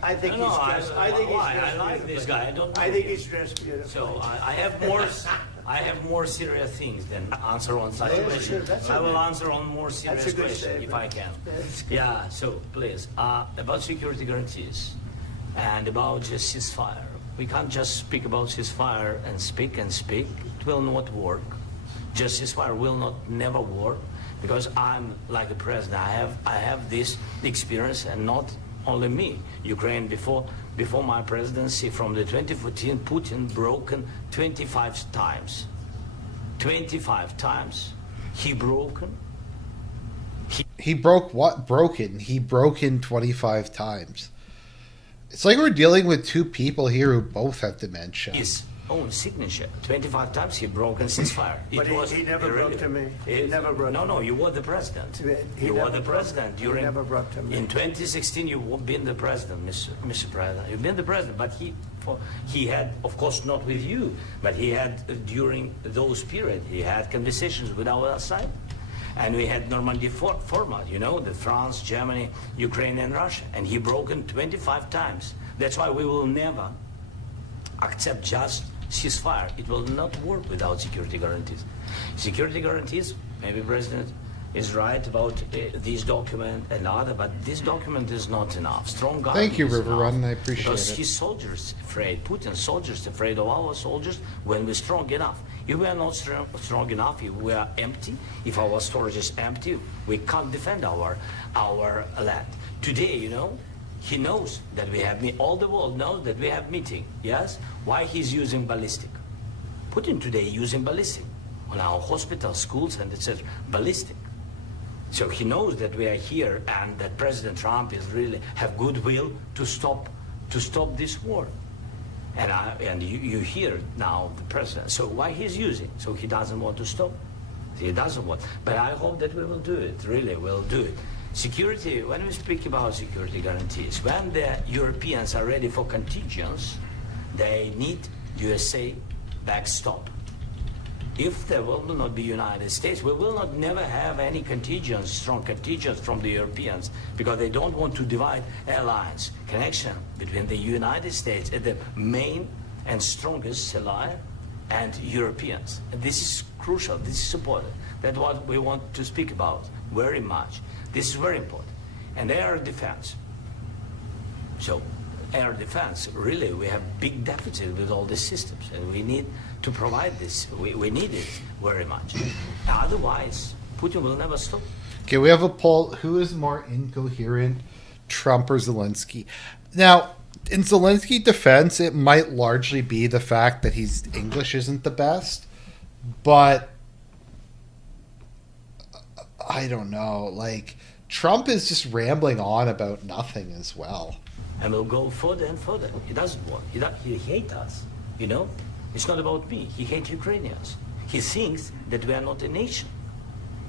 I think he's dressed. I like this guy. I think he's dressed beautifully. So I have more serious things than answer on such questions. I will answer on more serious questions if I can. Yeah. So please, about security guarantees and about just ceasefire. We can't just speak about ceasefire and speak and speak. It will not work. Just ceasefire will not never work because I'm like a president. I have this experience, and not only me. Ukraine before my presidency, from the 2014, Putin broken 25 times. 25 times. He broken. He broke what? Broken. He broken 25 times. It's like we're dealing with two people here who both have dementia. His own signature. 25 times he broken ceasefire. But he never broke to me. He never broke to me. No, you were the president. You were the president during. He never broke to me. In 2016, you've been the president, Mr. President. You've been the president, but he had, of course, not with you, but he had during those period. He had conversations with our side. And we had Normandy format, the France, Germany, Ukraine, and Russia. And he broken 25 times. That's why we will never accept just ceasefire. It will not work without security guarantees. Security guarantees, maybe President is right about this document and other, but this document is not enough. Strong guard. Thank you, River Run. I appreciate because it. His soldiers afraid, Putin's soldiers afraid of our soldiers when we're strong enough. If we are not strong enough, if we are empty, if our storage is empty, we can't defend our land. Today, he knows that we have all the world knows that we have meeting. Yes, why he's using ballistic? Putin today using ballistic on our hospitals, schools, and etc. Ballistic. So he knows that we are here and that President Trump is really have goodwill to stop this war. And you hear now the president. So why he's using? So he doesn't want to stop. He doesn't want. But I hope that we will do it. Really, we'll do it. Security. When we speak about security guarantees, when the Europeans are ready for contingents, they need USA backstop. If there will not be United States, we will not never have any contingents, strong contingents from the Europeans, because they don't want to divide alliance, connection between the United States as the main and strongest ally and Europeans. And this is crucial, this is important. That's what we want to speak about very much. This is very important. And air defense. So air defense, really, we have big deficit with all these systems, and we need to provide this. We need it very much. Otherwise, Putin will never stop. Okay, we have a poll. Who is more incoherent, Trump or Zelensky? Now, in Zelensky's defense, it might largely be the fact that his English isn't the best, but I don't know. Like, Trump is just rambling on about nothing as well. And we'll go further and further. He doesn't want. He hates us. It's not about me. He hates Ukrainians. He thinks that we are not a nation.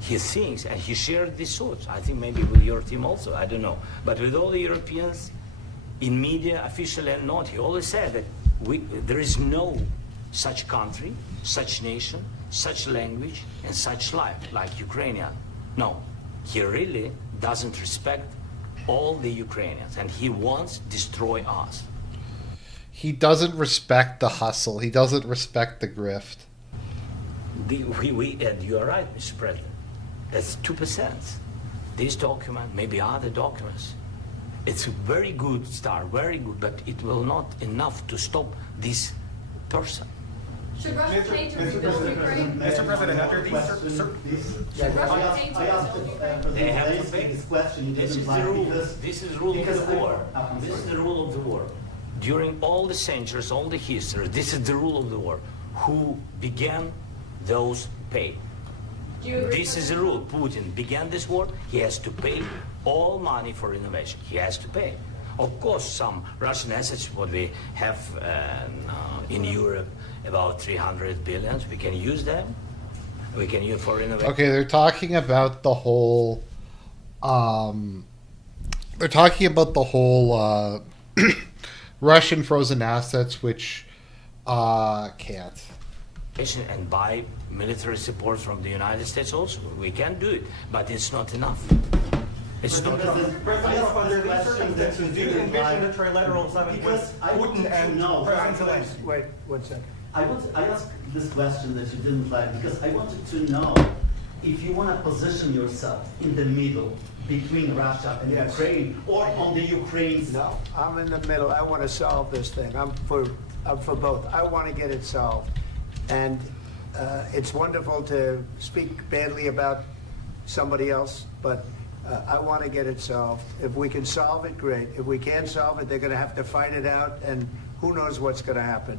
he thinks, and he shared these thoughts, I think maybe with your team also, I don't know, but with all the Europeans, in media, officially and not, he always said that there is no such country, such nation, such language, and such life like Ukrainian. No, he really doesn't respect all the Ukrainians, and he wants to destroy us. He doesn't respect the hustle. He doesn't respect the grift. And you are right, Mr. President. That's 2%. This document, maybe other documents, it's a very good start, very good, but it will not enough to stop this person. Should Russia pay to rebuild Ukraine? Mr. President, after these Should Russia pay to rebuild Ukraine? They have to pay. This question. This is the rule. This is the rule of the war. This is the rule of the war. During all the centuries, all the history, this is the rule of the war. Who began, those pay. Do you agree? This is the rule. Putin began this war. He has to pay all money for innovation. He has to pay. Of course, some Russian assets, what we have in Europe, about 300 billion, we can use them. We can use for innovation. Okay, they're talking about the whole. They're talking about the whole Russian frozen assets, which can't. And buy military support from the United States also. We can do it, but it's not enough. It's not enough. under these circumstances, do you envision a trilateral summit with Putin and President Zelensky? Wait, 1 second. I asked this question that you didn't like because I wanted to know if you want to position yourself in the middle between Russia and Yes. Ukraine or on the Ukraine's. No, I'm in the middle. I want to solve this thing. I'm for both. I want to get it solved. And it's wonderful to speak badly about somebody else, but I want to get it solved. If we can solve it, great. If we can't solve it, they're going to have to fight it out, and who knows what's going to happen.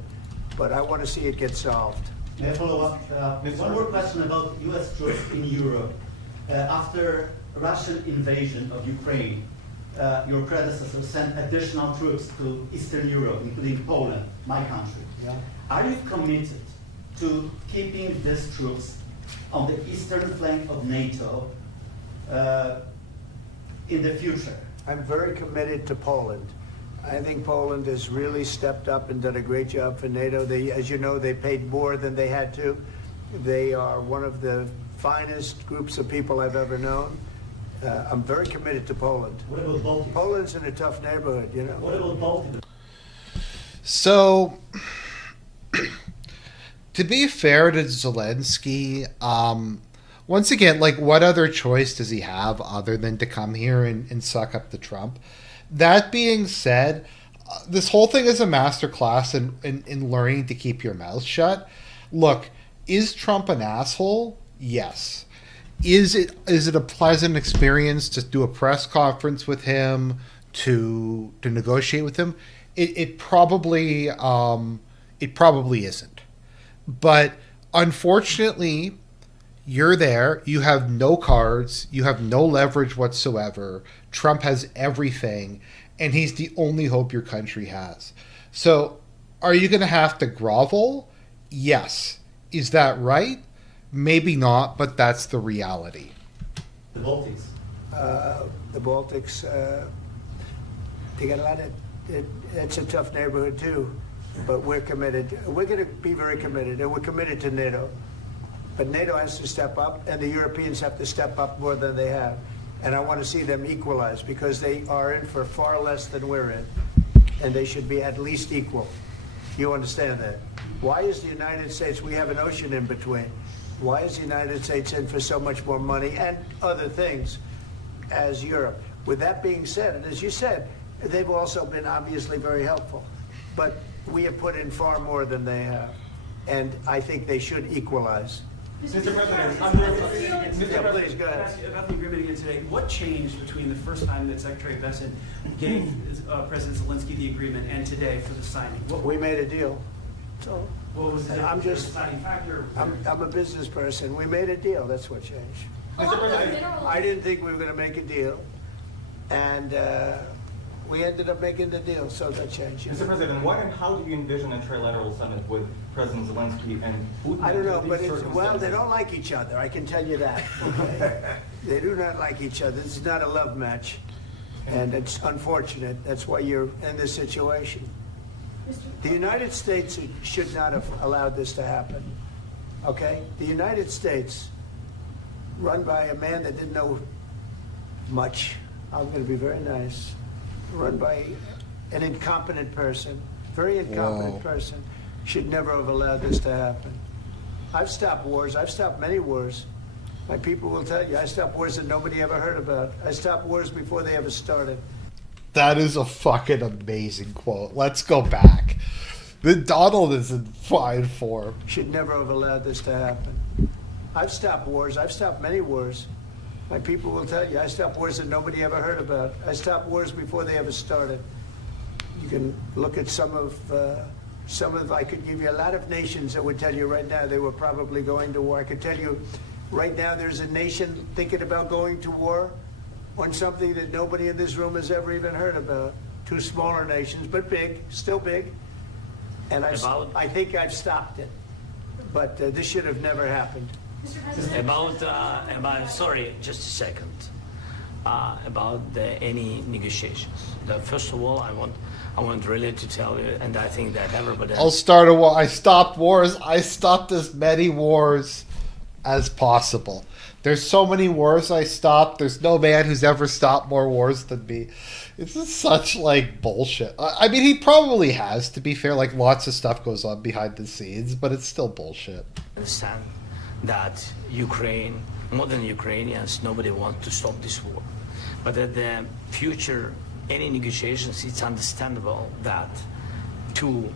But I want to see it get solved. May I follow up? One more question about U.S. troops in Europe. After Russian invasion of Ukraine, your predecessor sent additional troops to Eastern Europe, including Poland, my country. Yeah. Are you committed to keeping these troops on the eastern flank of NATO in the future? I'm very committed to Poland. I think Poland has really stepped up and done a great job for NATO. They, as you know, they paid more than they had to. They are one of the finest groups of people I've ever known. I'm very committed to Poland. What about Baltic? Poland's in a tough neighborhood, you know. What about Baltic? So, to be fair to Zelensky, once again, like, what other choice does he have other than to come here and suck up to Trump? That being said, this whole thing is a masterclass in learning to keep your mouth shut. Look, is Trump an asshole? Yes. Is it a pleasant experience to do a press conference with him, to negotiate with him? It probably isn't. But unfortunately, you're there. You have no cards. You have no leverage whatsoever. Trump has everything, and he's the only hope your country has. So, are you going to have to grovel? Yes. Is that right? Maybe not, but that's the reality. The Baltics. The Baltics, they got a lot of. It's a tough neighborhood too, but we're committed. We're going to be very committed, and we're committed to NATO. But NATO has to step up, and the Europeans have to step up more than they have. And I want to see them equalize because they are in for far less than we're in, and they should be at least equal. You understand that? Why is the United States? We have an ocean in between. Why is the United States in for so much more money and other things as Europe? With that being said, and as you said, they've also been obviously very helpful. But we have put in far more than they have. And I think they should equalize. Mr. President, Please, go ahead. About the agreement again today, what changed between the first time that Secretary Vance gave President Zelensky the agreement and today for the signing? We made a deal. So What was the I'm just, deciding factor? I'm a business person. We made a deal. That's what changed. Mr. President, I didn't think we were going to make a deal, and We ended up making the deal, so that changed. Mr. President, what and how do you envision a trilateral summit with President Zelensky and Putin? I don't know, under but these well, they circumstances? don't like each other, I can tell you that. Okay? They do not like each other. This is not a love match, and it's unfortunate. That's why you're in this situation. The United States should not have allowed this to happen, okay? The United States, run by a man that didn't know much, I'm going to be very nice, run by an incompetent person, very incompetent person, should never have allowed this to happen. I've stopped wars. I've stopped many wars. My people will tell you, I stopped wars that nobody ever heard about. I stopped wars before they ever started. That is a fucking amazing quote. Let's go back. The Donald is in fine form. Should never have allowed this to happen. I've stopped wars. I've stopped many wars. My people will tell you, I stopped wars that nobody ever heard about. I stopped wars before they ever started. You can look at some of, I could give you a lot of nations that would tell you right now they were probably going to war. I could tell you right now there's a nation thinking about going to war on something that nobody in this room has ever even heard about. Two smaller nations, but big, still big. And I think I've stopped it. But this should have never happened. Sorry, just a second. About any negotiations. First of all, I want really to tell you, and I think that everybody. I'll start a war. I stopped wars. I stopped as many wars as possible. There's so many wars I stopped. There's no man who's ever stopped more wars than me. It's just such like bullshit. I mean, he probably has. To be fair, like lots of stuff goes on behind the scenes, but it's still bullshit. Understand that Ukraine, more than Ukrainians, nobody wants to stop this war. But at the future, any negotiations, it's understandable that two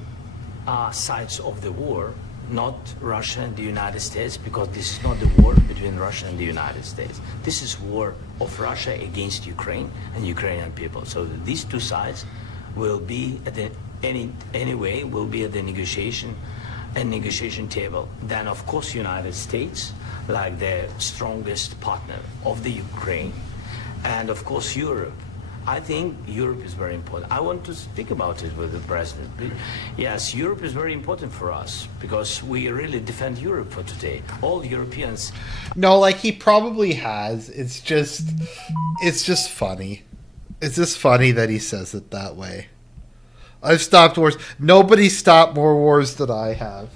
sides of the war, not Russia and the United States, because this is not the war between Russia and the United States. This is war of Russia against Ukraine and Ukrainian people. So these two sides will be at the anyway will be at the negotiation table. Then of course United States, like the strongest partner of the Ukraine, and of course Europe. I think Europe is very important. I want to speak about it with the president. Yes, Europe is very important for us because we really defend Europe for today. All Europeans. No, like he probably has. It's just funny. It's just funny that he says it that way. I've stopped wars. Nobody stopped more wars than I have.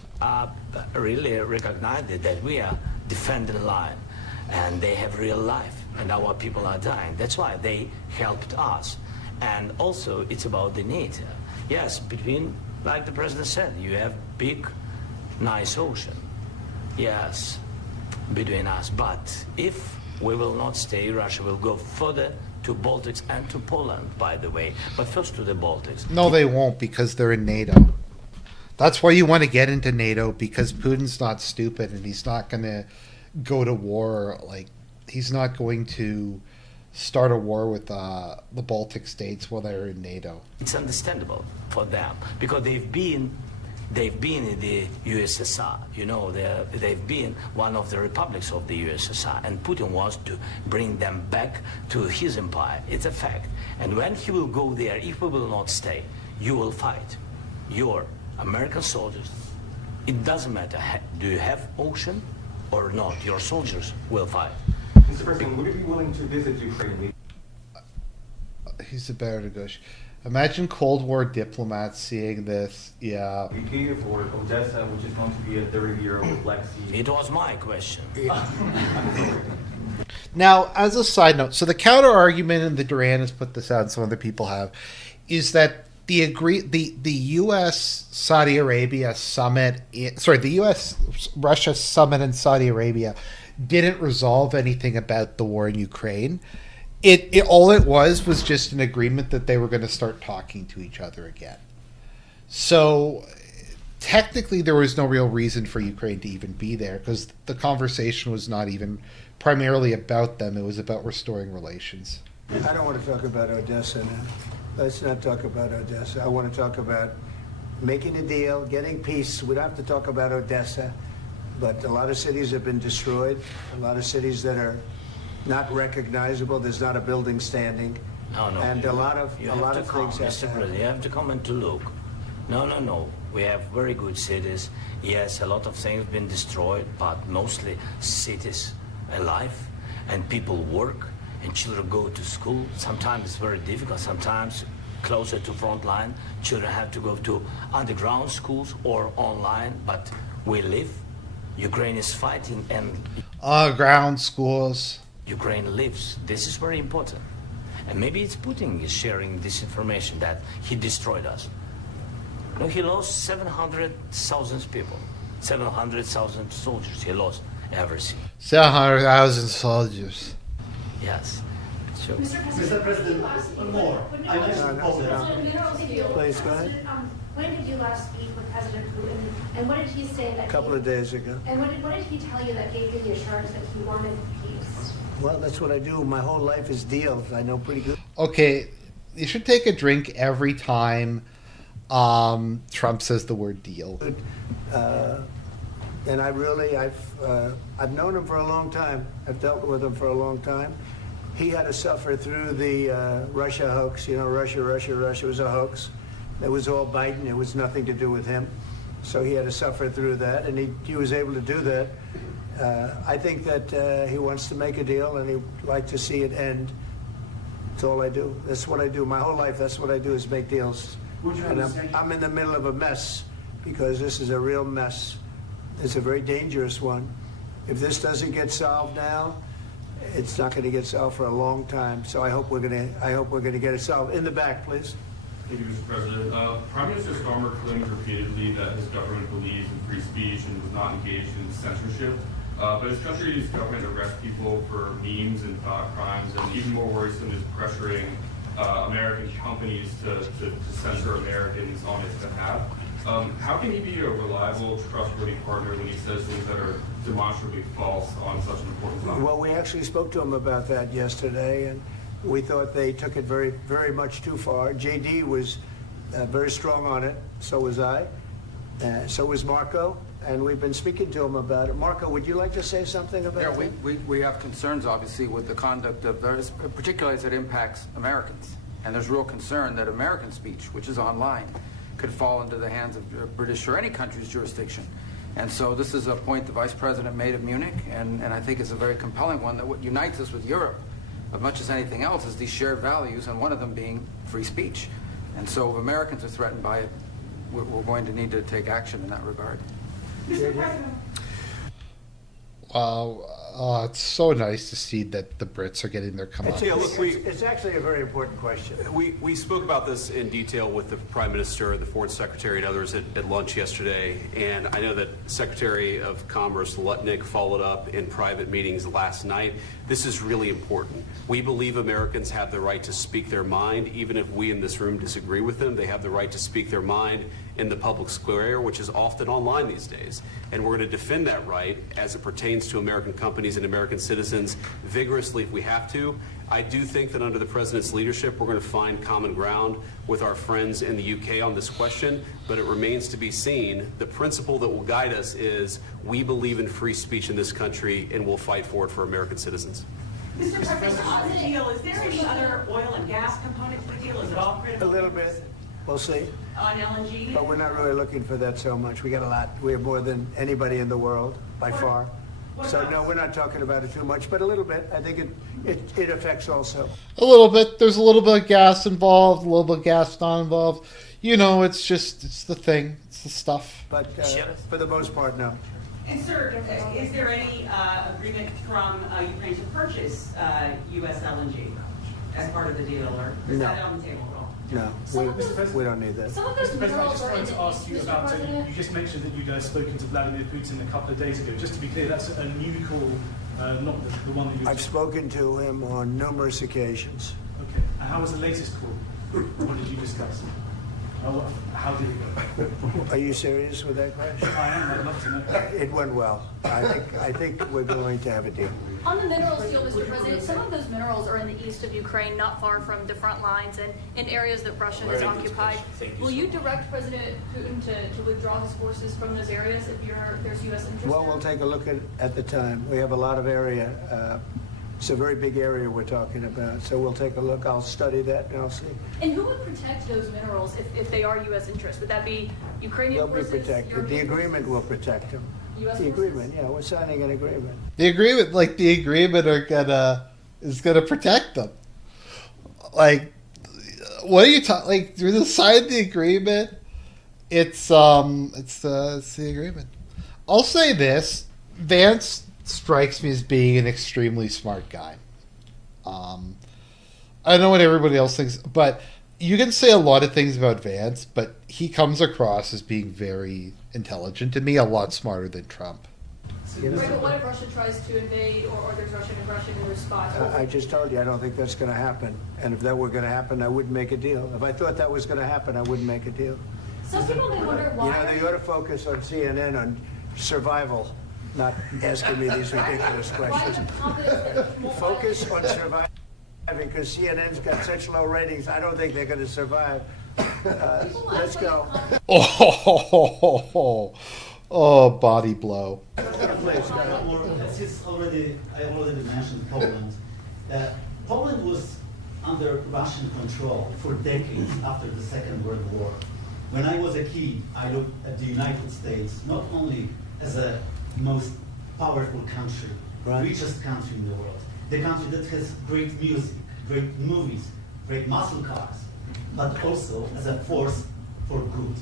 Really recognize that we are defending line, and they have real life. And our people are dying. That's why they helped us. And also, it's about the NATO. Yes, between, like the president said, you have big, nice ocean. Yes, between us. But if we will not stay, Russia will go further to Baltics and to Poland, by the way. But first to the Baltics. No, they won't because they're in NATO. That's why you want to get into NATO, because Putin's not stupid and he's not going to go to war like. He's not going to start a war with the Baltic states while they're in NATO. It's understandable for them because they've been in the USSR. You know, they've been one of the republics of the USSR, and Putin wants to bring them back to his empire. It's a fact. And when he will go there, if we will not stay, you will fight. Your American soldiers. It doesn't matter. Do you have ocean or not? Your soldiers will fight. Mr. President, would you be willing to visit Ukraine? He's a better negotiator. Imagine Cold War diplomats seeing this. Yeah. Kyiv or Odessa, which is going to be a 30-year old Black Sea. It was my question. Now, as a side note, so the counter argument, and the Duran has put this out, and some other people have, is that the U.S. Saudi Arabia summit, the U.S. Russia summit in Saudi Arabia didn't resolve anything about the war in Ukraine. All it was just an agreement that they were going to start talking to each other again. So technically there was no real reason for Ukraine to even be there because the conversation was not even primarily about them. It was about restoring relations. I don't want to talk about Odessa now. Let's not talk about Odessa. I want to talk about making a deal, getting peace. We don't have to talk about Odessa. But a lot of cities have been destroyed, a lot of cities that are not recognizable. There's not a building standing. No, no. And a lot of You things have have to come, to Mr. happen. President. You have to come and to look. No. We have very good cities. Yes, a lot of things been destroyed, but mostly cities alive, and people work, and children go to school. Sometimes it's very difficult. Sometimes closer to front line, children have to go to underground schools or online. But we live. Ukraine is fighting, and Ground schools. Ukraine lives. This is very important. And maybe it's Putin is sharing this information that he destroyed us. No, he lost 700,000 people, 700,000 soldiers. He lost everything. 700,000 soldiers. Yes. So, Mr. President, one more. I mentioned Poland. Please, go ahead. When did you last speak with President Putin, and what did he say that A couple of days ago. And what did he tell you that gave you the assurance that he wanted peace? Well, that's what I do. My whole life is deals. I know pretty good. Okay, you should take a drink every time Trump says the word deal. And I've known him for a long time. I've dealt with him for a long time. He had to suffer through the Russia hoax. You know, Russia was a hoax. It was all Biden. It was nothing to do with him. So he had to suffer through that, and he was able to do that. I think that he wants to make a deal, and he'd like to see it end. That's all I do. That's what I do. My whole life, that's what I do is make deals. And I'm in the middle of a mess because this is a real mess. It's a very dangerous one. If this doesn't get solved now, it's not going to get solved for a long time. So I hope we're going to get it solved. In the back, please. Thank you, Mr. President. Prime Minister Starmer claims repeatedly that his government believes in free speech and was not engaged in censorship. But his country's government arrests people for memes and thought crimes, and even more worrisome is pressuring American companies to censor Americans on his behalf. How can he be a reliable, trustworthy partner when he says things that are demonstrably false on such an important topic? Well, we actually spoke to him about that yesterday, and we thought they took it very, very much too far. JD was very strong on it. So was I. So was Marco. And we've been speaking to him about it. Marco, would you like to say something about that? We have concerns, obviously, with the conduct of those, particularly as it impacts Americans. And there's real concern that American speech, which is online, could fall into the hands of British or any country's jurisdiction. And so this is a point the Vice President made of Munich, and I think it's a very compelling one, that what unites us with Europe, as much as anything else, is these shared values, and one of them being free speech. And so if Americans are threatened by it, we're going to need to take action in that regard. Mr. President. Wow, it's so nice to see that the Brits are getting their comeuppance. Yeah, look, It's actually a very important question. we spoke about this in detail with the Prime Minister, the Foreign Secretary, and others at lunch yesterday. And I know that Secretary of Commerce Lutnick followed up in private meetings last night. This is really important. We believe Americans have the right to speak their mind, even if we in this room disagree with them. They have the right to speak their mind in the public square, which is often online these days. And we're going to defend that right as it pertains to American companies and American citizens vigorously if we have to. I do think that under the President's leadership, we're going to find common ground with our friends in the UK on this question, but it remains to be seen. The principle that will guide us is we believe in free speech in this country, and we'll fight for it for American citizens. Mr. President, on the deal, is there any other oil and gas component to the deal? Is it all critical? A little bit. We'll see. On LNG? But we're not really looking for that so much. We got a lot. We have more than anybody in the world, by far. So no, we're not talking about it too much, but a little bit. I think it affects also. A little bit. There's a little bit of gas involved, a little bit of gas not involved. You know, it's the thing. It's the stuff. But for the most part, no. And sir, is there any agreement from Ukraine to purchase U.S. LNG as part of the deal, or is that on the table at all? No, we don't need that. Mr. President, I just wanted to ask you about it. You just mentioned that you'd spoken to Vladimir Putin a couple of days ago. Just to be clear, that's a new call, not the one that you... I've spoken to him on numerous occasions. Okay. And how was the latest call? What did you discuss? How did it go? Are you serious with that question? I am. I'd love to know. It went well. I think we're going to have a deal. On the minerals deal, Mr. President, some of those minerals are in the east of Ukraine, not far from the front lines and in areas that Russia has occupied. Will you direct President Putin to withdraw his forces from those areas if there's U.S. interest? Well, we'll take a look at the time. We have a lot of area It's a very big area we're talking about, so we'll take a look. I'll study that and I'll see. And who would protect those minerals if they are U.S. interests? Would that be Ukrainian They'll be forces? protected. The European agreement will protect them. US The forces? agreement, yeah, we're signing an agreement. The agreement is gonna protect them. Like, what are you talking? Like, through the side of the agreement, it's the agreement. I'll say this: Vance strikes me as being an extremely smart guy. I don't know what everybody else thinks, but you can say a lot of things about Vance, but he comes across as being very intelligent to me, a lot smarter than Trump. Right, but what if Russia tries to invade or there's Russian aggression in response? I just told you, I don't think that's going to happen. And if that were going to happen, I wouldn't make a deal. If I thought that was going to happen, I wouldn't make a deal. Some people may wonder why. You know, they ought to focus on CNN on survival, not asking me these ridiculous questions. Focus on surviving, because CNN's got such low ratings, I don't think they're going to survive. Let's go. Oh, body blow. Please, I already mentioned Poland. Poland was under Russian control for decades after the Second World War. When I was a kid, I looked at the United States not only as a most powerful country, richest country in the world, the country that has great music, great movies, great muscle cars, but also as a force for good.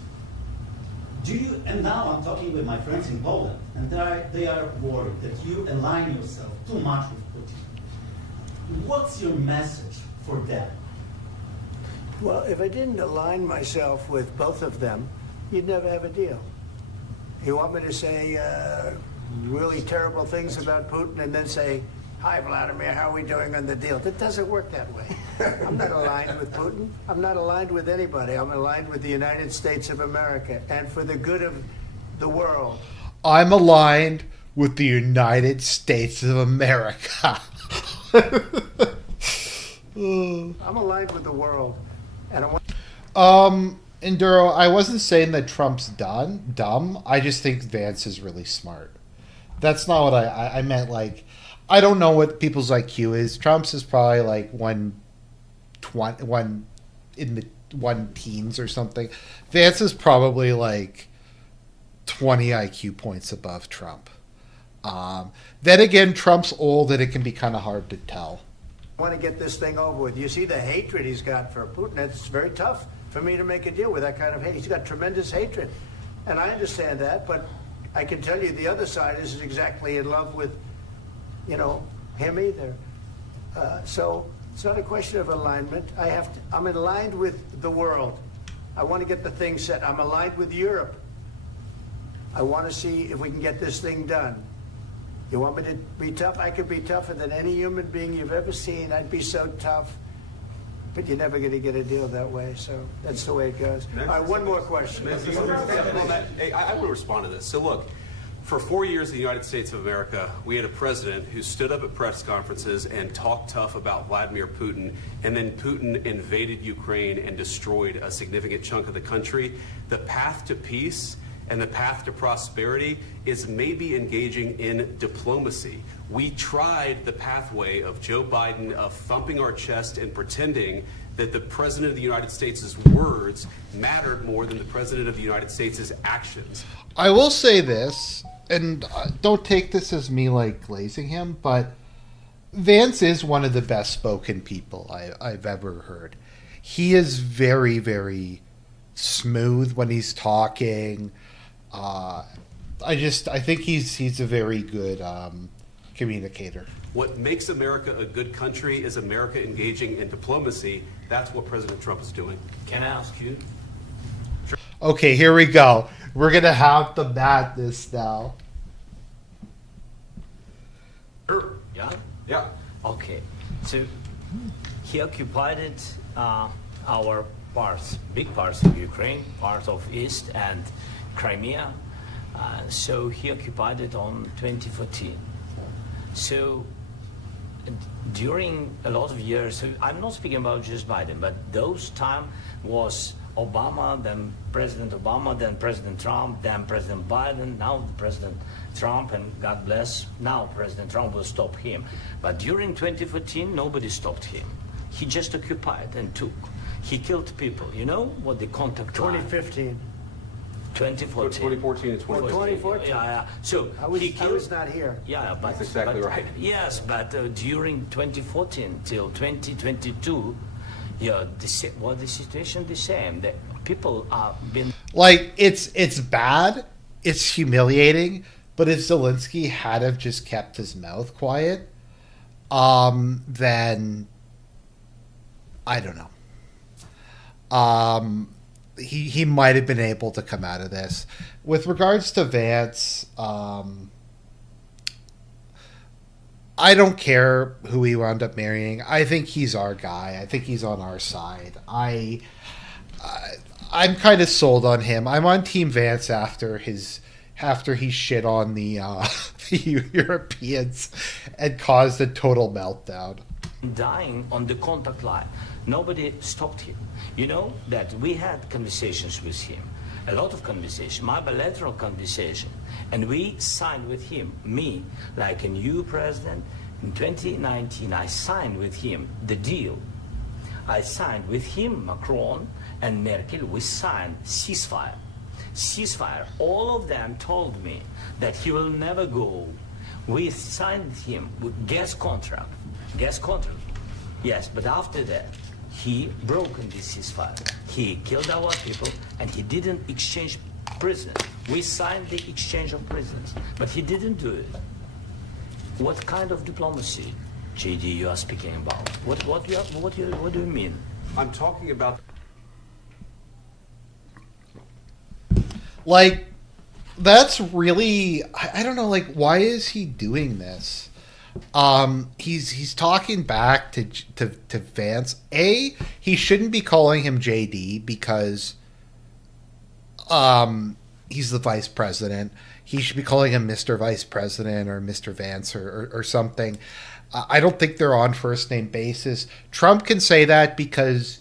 And now I'm talking with my friends in Poland, and they are worried that you align yourself too much with Putin. What's your message for them? Well, if I didn't align myself with both of them, you'd never have a deal. You want me to say really terrible things about Putin and then say, "Hi, Vladimir, how are we doing on the deal?" That doesn't work that way. I'm not aligned with Putin. I'm not aligned with anybody. I'm aligned with the United States of America and for the good of the world. I'm aligned with the United States of America. I'm aligned with the world. And Enduro, I wasn't saying that Trump's dumb. I just think Vance is really smart. That's not what I meant. Like, I don't know what people's IQ is. Trump's is probably like one in the 1 teens or something. Vance is probably like 20 IQ points above Trump. Then again, Trump's old and it can be kind of hard to tell. I want to get this thing over with. You see the hatred he's got for Putin. It's very tough for me to make a deal with that kind of hate. He's got tremendous hatred. And I understand that, but I can tell you the other side isn't exactly in love with, him either. So it's not a question of alignment. I'm aligned with the world. I want to get the thing set. I'm aligned with Europe. I want to see if we can get this thing done. You want me to be tough? I could be tougher than any human being you've ever seen. I'd be so tough. But you're never going to get a deal that way, so that's the way it goes. All right, one more question. Hey, I want to respond to this. So look, for 4 years in the United States of America, we had a president who stood up at press conferences and talked tough about Vladimir Putin, and then Putin invaded Ukraine and destroyed a significant chunk of the country. The path to peace and the path to prosperity is maybe engaging in diplomacy. We tried the pathway of Joe Biden of thumping our chest and pretending that the President of the United States' words mattered more than the President of the United States' actions. I will say this, and don't take this as me like glazing him, but Vance is one of the best spoken people I've ever heard. He is very, very smooth when he's talking. I think he's a very good communicator. What makes America a good country is America engaging in diplomacy. That's what President Trump is doing. Can I ask you? Okay, here we go. We're going to have the madness now. Sure. Yeah? Yeah. Okay. So he occupied our parts, big parts of Ukraine, parts of East and Crimea. So he occupied it on 2014. So during a lot of years, so I'm not speaking about just Biden, but those time was Obama, then President Obama, then President Trump, then President Biden, now President Trump, and God bless, now President Trump will stop him. But during 2014, nobody stopped him. He just occupied and took. He killed people. You know what the contact line? 2015. 2014. 2014 and 2015. 2014. Yeah. So I was, he I killed. was not here. Yeah, but That's exactly but, right. Yes, but during 2014 till 2022, yeah, the situation the same. The people are been Like, it's bad, it's humiliating, but if Zelensky had have just kept his mouth quiet, then I don't know. He might have been able to come out of this. With regards to Vance, I don't care who he wound up marrying. I think he's our guy. I think he's on our side. I'm kind of sold on him. I'm on Team Vance after he shit on the the Europeans and caused a total meltdown. dying on the contact line. Nobody stopped him. You know that we had conversations with him, a lot of conversation, my bilateral conversation, and we signed with him, me, like a new president. In 2019, I signed with him the deal. I signed with him, Macron and Merkel, we signed ceasefire. Ceasefire, all of them told me that he will never go. We signed with him with gas contract. Yes, but after that, he broken this ceasefire. He killed our people, and he didn't exchange prisoners. We signed the exchange of prisoners, but he didn't do it. What kind of diplomacy, JD, you are speaking about? What do you mean? I'm talking about. Like, that's really, I don't know, like, why is he doing this? He's talking back to Vance. He shouldn't be calling him JD because he's the vice president. He should be calling him Mr. Vice President or Mr. Vance or something. I don't think they're on first name basis. Trump can say that because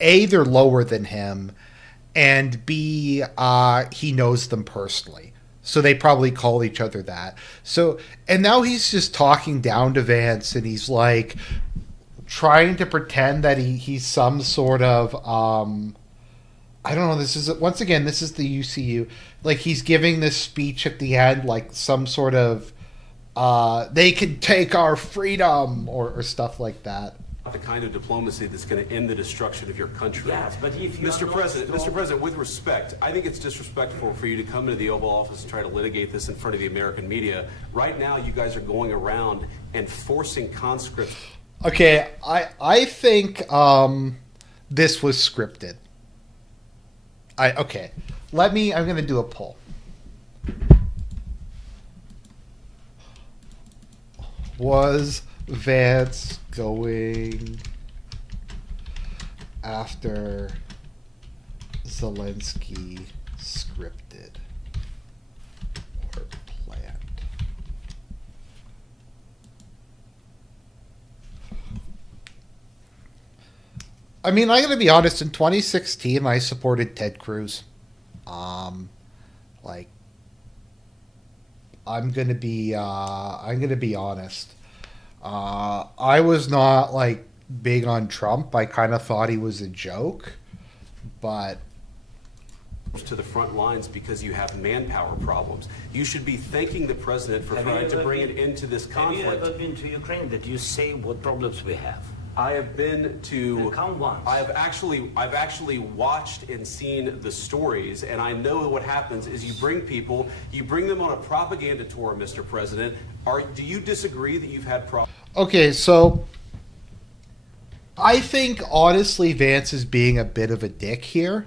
they're lower than him, and B, he knows them personally. So they probably call each other that. So, and now he's just talking down to Vance, and he's like trying to pretend that he's some sort of I don't know. This is the UCU. Like, he's giving this speech at the end, like some sort of they can take our freedom or stuff like that. The kind of diplomacy that's going to end the destruction of your country. Yes, but if you Mr. President, with respect, I think it's disrespectful for you to come into the Oval Office and try to litigate this in front of the American media. Right now, you guys are going around and forcing conscripts. Okay, I think this was scripted. I'm going to do a poll. Was Vance going after Zelensky scripted or planned? I mean, I'm going to be honest. In 2016, I supported Ted Cruz. I'm going to be honest. I was not like big on Trump. I kind of thought he was a joke, but to the front lines because you have manpower problems. You should be thanking the president for trying to bring an end to this conflict. Have you ever been to Ukraine that you say what problems we have? I have been to. Count once. I've actually watched and seen the stories, and I know what happens is you bring them on a propaganda tour, Mr. President. Do you disagree that you've had problems? Okay, so I think honestly Vance is being a bit of a dick here.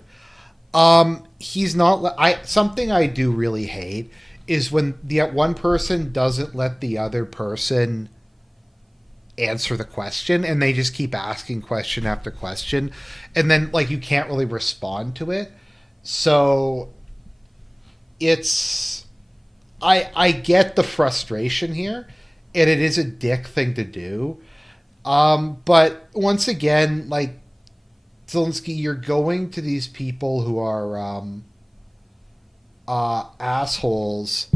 He's not. Something I do really hate is when the one person doesn't let the other person answer the question, and they just keep asking question after question, and then like you can't really respond to it. So it's I get the frustration here, and it is a dick thing to do. But once again, like, Zelensky, you're going to these people who are assholes,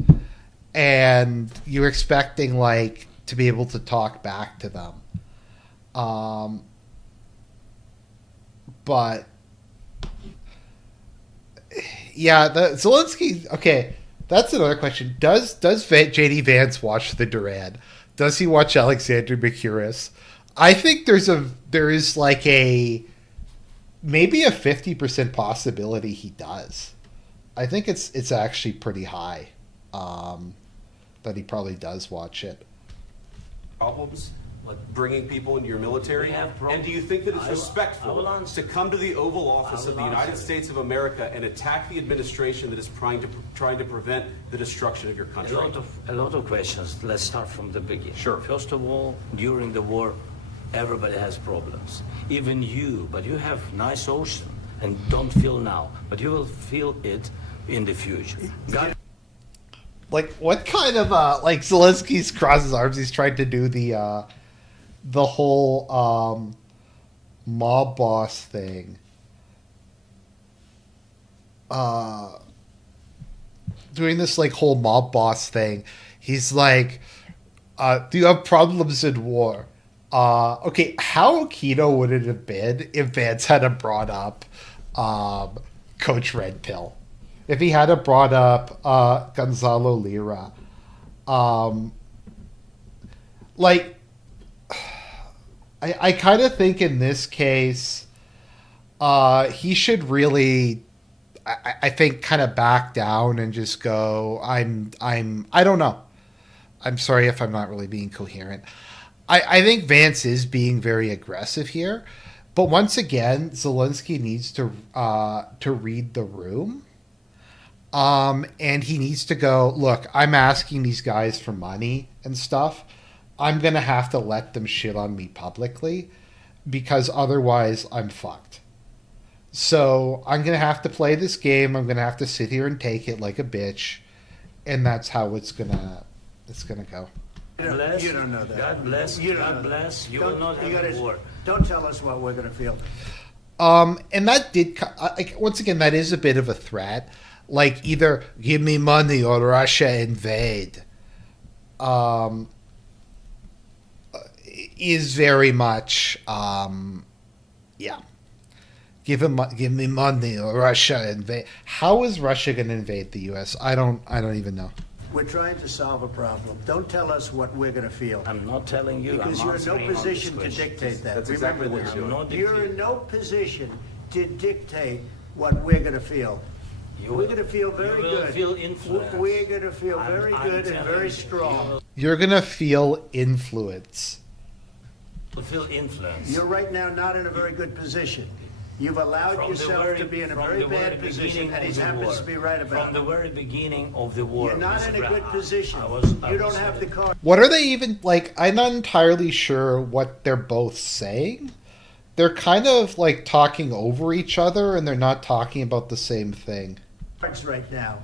and you're expecting like to be able to talk back to them. But yeah, the Zelensky. Okay, that's another question. Does JD Vance watch the Duran? Does he watch Alexander Mercouris? I think there is like maybe a 50% possibility he does. I think it's actually pretty high that he probably does watch it. Problems, like bringing people into your military? And do you think that it's respectful to come to the Oval Office of the United States of America and attack the administration that is trying to prevent the destruction of your country? A lot of questions. Let's start from the beginning. Sure. First of all, during the war, everybody has problems. Even you, but you have nice ocean and don't feel now, but you will feel it in the future. Like, what kind of like Zelensky's crosses arms? He's trying to do the whole mob boss thing. Doing this like whole mob boss thing. He's like, do you have problems in war? Okay, how keto would it have been if Vance had brought up Coach Red Pill? If he had brought up Gonzalo Lira? Like, I kind of think in this case, he should really, I think, kind of back down and just go, I don't know. I'm sorry if I'm not really being coherent. I think Vance is being very aggressive here, but once again, Zelensky needs to read the room, and he needs to go, look, I'm asking these guys for money and stuff. I'm gonna have to let them shit on me publicly, because otherwise I'm fucked. So I'm gonna have to play this game. I'm gonna have to sit here and take it like a bitch, and that's how it's gonna go. You don't know that. God bless. God bless. You will not have war. Don't tell us what we're going to feel. And that did, once again, that is a bit of a threat. Like, either give me money or Russia invade. Is very much, yeah. Give me money or Russia invade. How is Russia going to invade the U.S.? I don't even know. We're trying to solve a problem. Don't tell us what we're going to feel. I'm not telling you. Because you're in no position to dictate that. That's exactly what you're doing. You're in no position to dictate what we're going to feel. We're going to feel very good. Feel influence. We're going to feel very good and very strong. You're going to feel influence. Feel influence. You're right now not in a very good position. You've allowed yourself to be in a very bad position, and he happens to be right about it. From the very beginning of the war. You're not in a good position. You don't have the card. What are they even, like, I'm not entirely sure what they're both saying. They're kind of, like, talking over each other, and they're not talking about the same thing. Cards right now.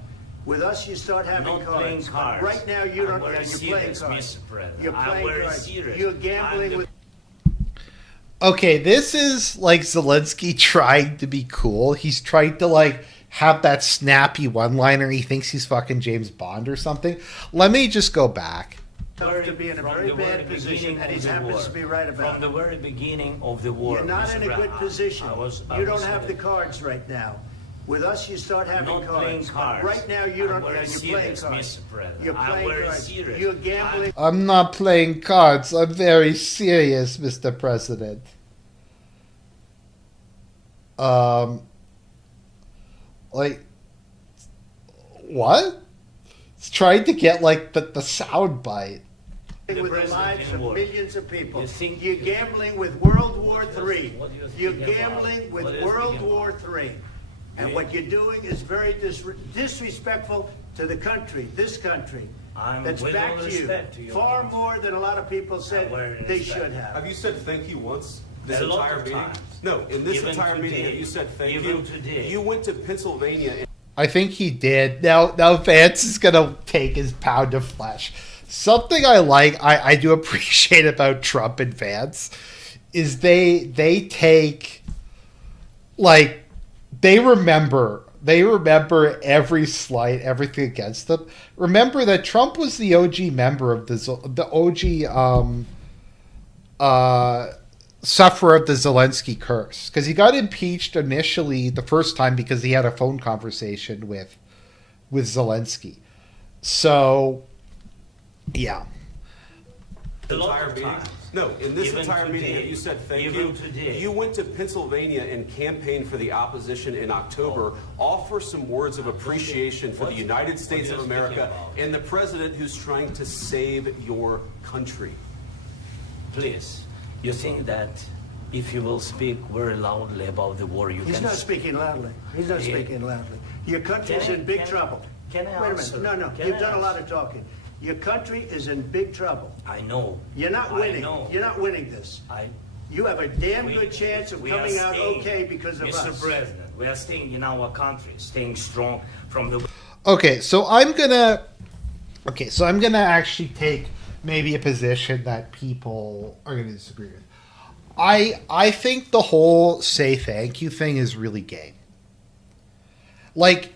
With us, you start having Not playing cards. Right now, you don't. You're playing cards. Mr. President. You're playing cards. You're gambling with. Okay, this is like Zelensky trying to be cool. He's trying to like have that snappy one-liner. He thinks he's fucking James Bond or something. Let me just go back. To be in a very bad position, and he happens to be right about it. From the very beginning of the war. You're not in a good position. You don't have the cards right now. With us, you start having cards. Right now, you don't. You're playing cards. You're playing cards. You're gambling. I'm not playing cards. I'm very serious, Mr. President. Like, what? It's trying to get like the sound bite. With the lives of millions of people. You're gambling with World War III. You're gambling with World War III. And what you're doing is very disrespectful to the country, this country. That's back to you. Far more than a lot of people said they should have. Have you said thank you once? This entire meeting? No, in this entire meeting, have you said thank you? You went to Pennsylvania. I think he did. Now Vance is gonna take his pound of flesh. Something I do appreciate about Trump and Vance is they take like they remember every slight, everything against them. Remember that Trump was the OG member of the OG sufferer of the Zelensky curse, because he got impeached initially the first time because he had a phone conversation with Zelensky. So, yeah. Entire meeting. No, in this entire meeting, have you said thank you? You went to Pennsylvania and campaigned for the opposition in October. Offer some words of appreciation for the United States of America and the president who's trying to save your country. Please, you think that if you will speak very loudly about the war, you He's can... not speaking loudly. He's not speaking loudly. Your country's in big trouble. Can I Wait a answer? minute. No, you've done a lot of talking. Your country is in big trouble. I know. You're not winning. You're not winning this. You have a damn good chance of coming out okay because of us. Mr. President, we are staying in our country, staying strong from the... Okay, so I'm gonna actually take maybe a position that people are gonna disagree with. I think the whole say thank you thing is really gay. Like,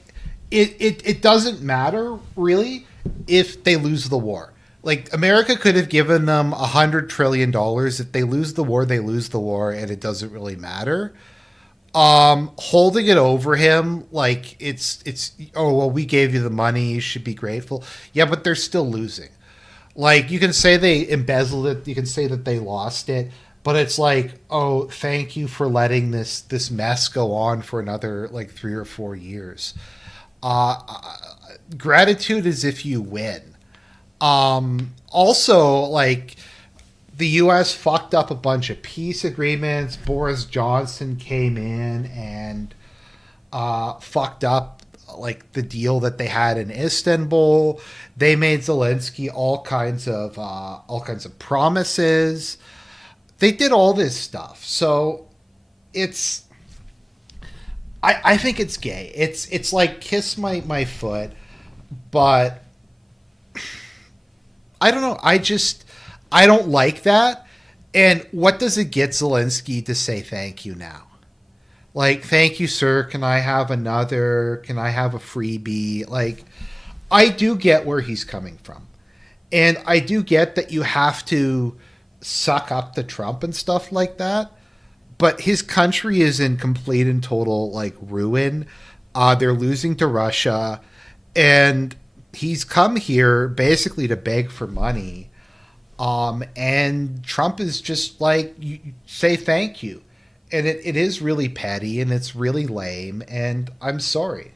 it doesn't matter really if they lose the war. Like, America could have given them $100 trillion. If they lose the war, they lose the war, and it doesn't really matter. Holding it over him, like, it's oh, well, we gave you the money, you should be grateful. Yeah, but they're still losing. Like, you can say they embezzled it, you can say that they lost it, but it's like, oh, thank you for letting this mess go on for another, like, 3 or 4 years. Gratitude is if you win. Also, like, the U.S. fucked up a bunch of peace agreements. Boris Johnson came in and fucked up, like, the deal that they had in Istanbul. They made Zelensky all kinds of promises. They did all this stuff. So it's, I think it's gay. It's like kiss my foot, but I don't know. I don't like that. And what does it get Zelensky to say thank you now? Like, thank you, sir. Can I have another? Can I have a freebie? Like, I do get where he's coming from. And I do get that you have to suck up to Trump and stuff like that. But his country is in complete and total, like, ruin. They're losing to Russia. And he's come here basically to beg for money. And Trump is just like, you say thank you. And it is really petty and it's really lame. And I'm sorry.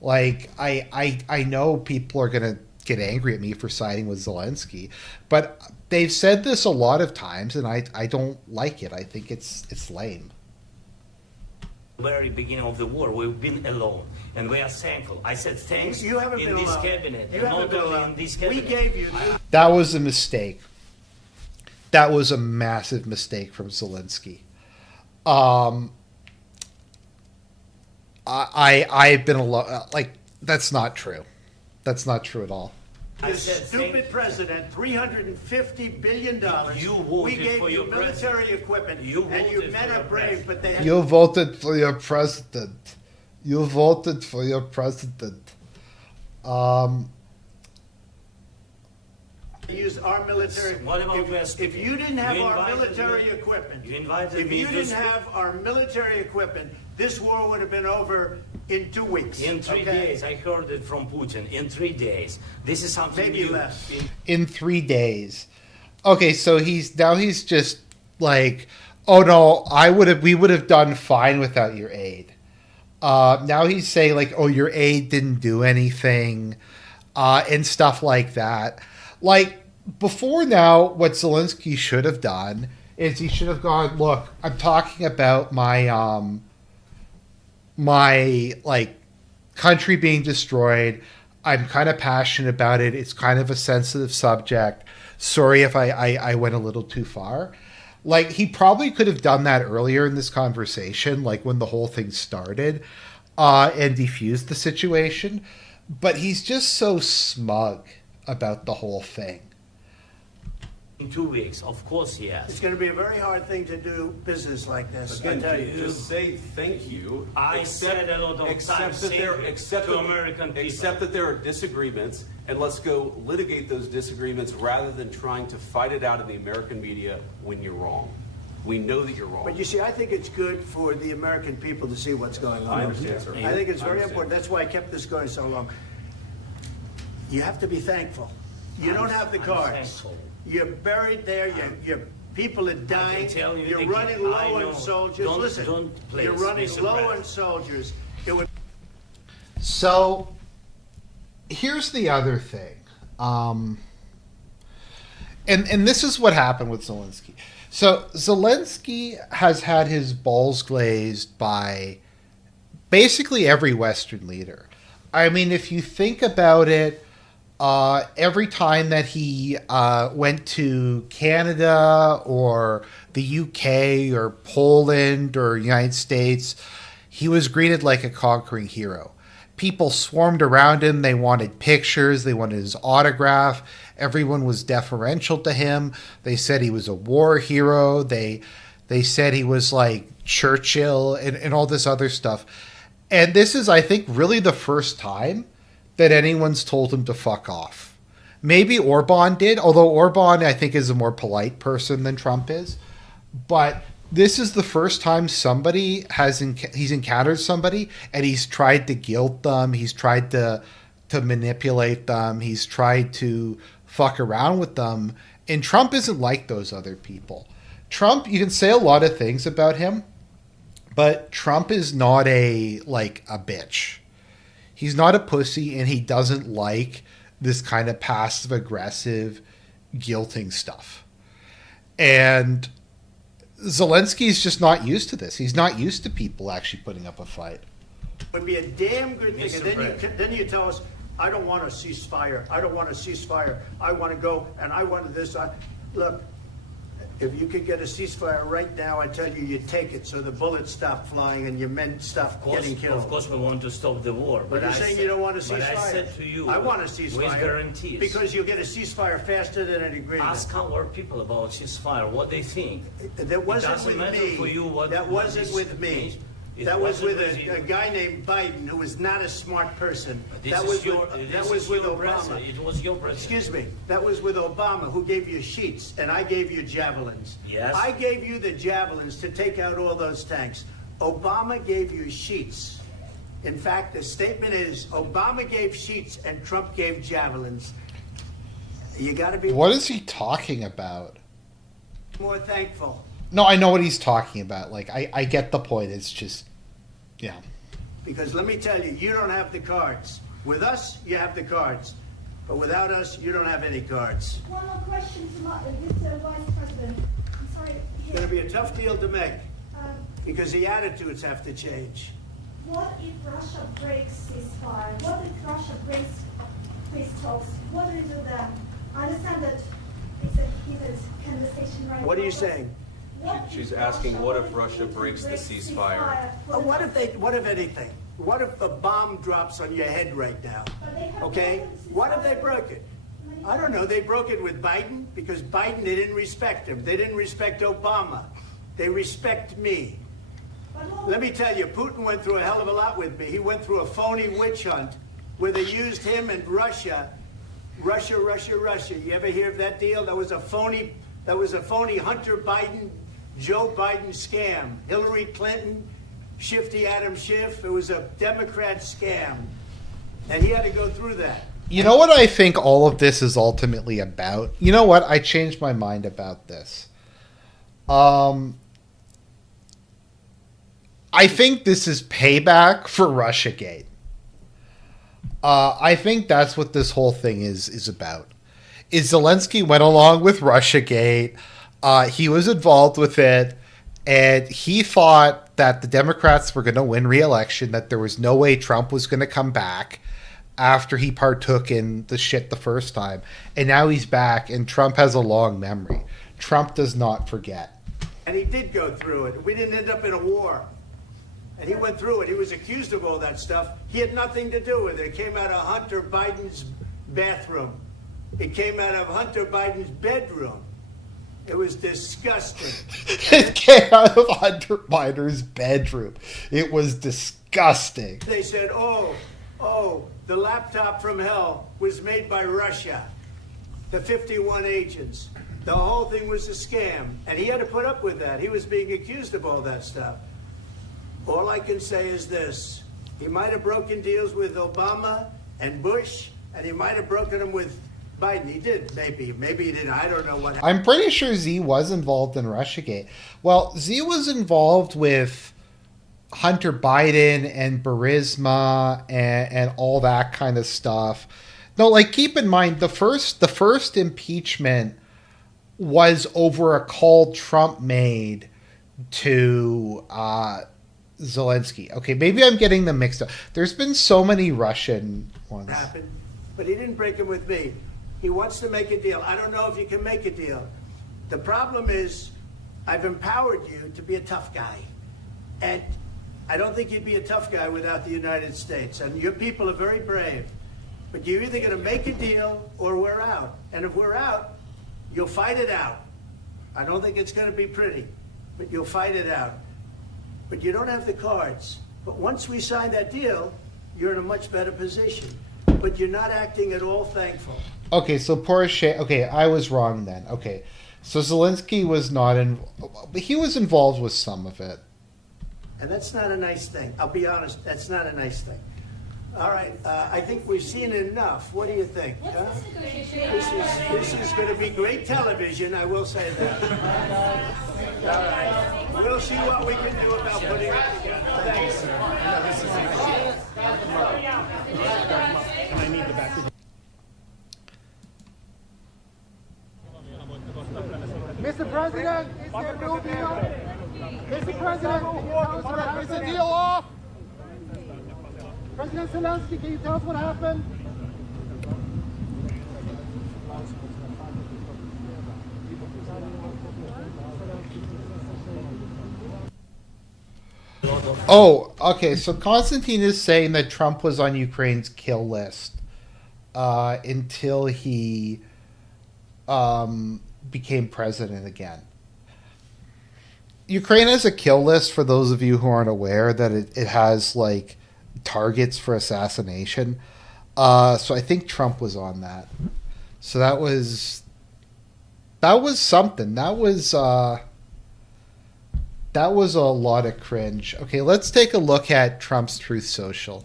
Like, I know people are going to get angry at me for siding with Zelensky, but they've said this a lot of times and I don't like it. I think it's lame. Very beginning of the war, we've been alone, and we are thankful. I said thanks You haven't in been this alone. cabinet, You and haven't not been only alone. in this We cabinet. gave you... That was a mistake. That was a massive mistake from Zelensky. I've been alone. Like, that's not true. That's not true at all. You stupid president, $350 billion. You voted we gave for you your military equipment, and you voted men for are your brave, but they... You voted for your president. You voted for your president. Use our military. What about if you didn't have You our invited military me- equipment, you invited if me you to didn't speak- have our military equipment, this war would have been over in 2 weeks. In 3 days, I heard it from Putin. In 3 days, this is something Maybe new. less. In 3 days. Okay, so he's just like, oh no, we would have done fine without your aid. Now he's saying like, oh, your aid didn't do anything, and stuff like that. Like, before now, what Zelensky should have done is he should have gone, look, I'm talking about my like country being destroyed. I'm kind of passionate about it. It's kind of a sensitive subject. Sorry if I went a little too far. Like, he probably could have done that earlier in this conversation, like when the whole thing started, and defused the situation. But he's just so smug about the whole thing. In 2 weeks, of course he has. It's going to be a very hard thing to do business like this. I Again, tell you. just say thank you. I said a lot of times to American people. Accept that there are disagreements, and let's go litigate those disagreements rather than trying to fight it out in the American media when you're wrong. We know that you're wrong. But you see, I think it's good for the American people to see what's going on. I understand, sir. I think it's very important. That's why I kept this going so long. You have to be thankful. You don't have the cards. Thankful. You're buried there. Your people are dying. You're running low on soldiers. Listen, you're running low on soldiers. So here's the other thing. And this is what happened with Zelensky. So Zelensky has had his balls glazed by basically every Western leader. I mean, if you think about it, every time that he went to Canada or the UK or Poland or United States, he was greeted like a conquering hero. People swarmed around him. They wanted pictures. They wanted his autograph. Everyone was deferential to him. They said he was a war hero. They said he was like Churchill and all this other stuff. And this is, I think, really the first time that anyone's told him to fuck off. Maybe Orban did, although Orban, I think, is a more polite person than Trump is. But this is the first time somebody he's encountered somebody and he's tried to guilt them. He's tried to manipulate them. He's tried to fuck around with them. And Trump isn't like those other people. Trump, you can say a lot of things about him, but Trump is not a bitch. He's not a pussy, and he doesn't like this kind of passive-aggressive guilting stuff. And Zelensky's just not used to this. He's not used to people actually putting up a fight. It would be a damn good thing. And then you tell us, I don't want a ceasefire. I don't want a ceasefire. I want to go, and I want this. Look, if you could get a ceasefire right now, I tell you, you take it so the bullets stop flying and your men stop getting killed. Of course we want to stop the war. But you're saying you don't want a ceasefire. But I said to you, I want a ceasefire. with guarantees. Because you'll get a ceasefire faster than an agreement. Ask our people about ceasefire, what they think. That wasn't with me. That wasn't with me. That was with a guy named Biden who was not a smart person. That was with Obama. It was your president. Excuse me. That was with Obama, who gave you sheets, and I gave you javelins. Yes. I gave you the javelins to take out all those tanks. Obama gave you sheets. In fact, the statement is Obama gave sheets and Trump gave javelins. You got to be. What is he talking about? More thankful. No, I know what he's talking about. Like, I get the point. It's just, yeah. Because let me tell you, you don't have the cards. With us, you have the cards. But without us, you don't have any cards. One more question to Mr. Vice President. I'm sorry. It's going to be a tough deal to make. Because the attitudes have to change. What if Russia breaks ceasefire? What if Russia breaks peace talks? What do you do then? I understand that it's a heated conversation right now. What are you saying? She's asking, what if Russia breaks the ceasefire? What if anything? What if a bomb drops on your head right now? Okay? What if they broke it? I don't know. They broke it with Biden because Biden, they didn't respect him. They didn't respect Obama. They respect me. Let me tell you, Putin went through a hell of a lot with me. He went through a phony witch hunt where they used him and Russia. Russia. You ever hear of that deal? That was a phony Hunter Biden, Joe Biden scam. Hillary Clinton, Shifty Adam Schiff. It was a Democrat scam. And he had to go through that. You know what I think all of this is ultimately about? You know what? I changed my mind about this. I think this is payback for Russiagate. I think that's what this whole thing is about. Is Zelensky went along with Russiagate. He was involved with it, and he thought that the Democrats were going to win re-election, that there was no way Trump was going to come back after he partook in the shit the first time. And now he's back, and Trump has a long memory. Trump does not forget. And he did go through it. We didn't end up in a war. And he went through it. He was accused of all that stuff. He had nothing to do with it. It came out of Hunter Biden's bathroom. It came out of Hunter Biden's bedroom. It was disgusting. It came out of Hunter Biden's bedroom. It was disgusting. They said, oh, the laptop from hell was made by Russia. The 51 agents. The whole thing was a scam. And he had to put up with that. He was being accused of all that stuff. All I can say is this. He might have broken deals with Obama and Bush, and he might have broken them with Biden. He did, maybe. Maybe he didn't. I don't know what happened. I'm pretty sure Z was involved in Russiagate. Well, Z was involved with Hunter Biden and Burisma and all that kind of stuff. No, like, keep in mind, the first impeachment was over a call Trump made to Zelensky. Okay, maybe I'm getting them mixed up. There's been so many Russian ones. Happened, but he didn't break them with me. He wants to make a deal. I don't know if you can make a deal. The problem is, I've empowered you to be a tough guy. And I don't think you'd be a tough guy without the United States. And your people are very brave. But you're either going to make a deal or we're out. And if we're out, you'll fight it out. I don't think it's going to be pretty, but you'll fight it out. But you don't have the cards. But once we sign that deal, you're in a much better position. But you're not acting at all thankful. Okay, so Porsche. Okay, I was wrong then. Okay, so Zelensky was not in. He was involved with some of it. And that's not a nice thing. I'll be honest, that's not a nice thing. All right, I think we've seen enough. What do you think? Huh? This is going to be great television, I will say that. All right, we'll see what we can do about putting it together. Thanks, sir. And I need the back. Mr. President, is there no deal? Mr. President, can you tell us what happened? Is the deal off? President Zelensky, can you tell us what happened? Oh, okay. So Constantine is saying that Trump was on Ukraine's kill list until he became president again. Ukraine has a kill list, for those of you who aren't aware, that it has like targets for assassination. So I think Trump was on that. So that was something. That was a lot of cringe. Okay, let's take a look at Trump's Truth Social.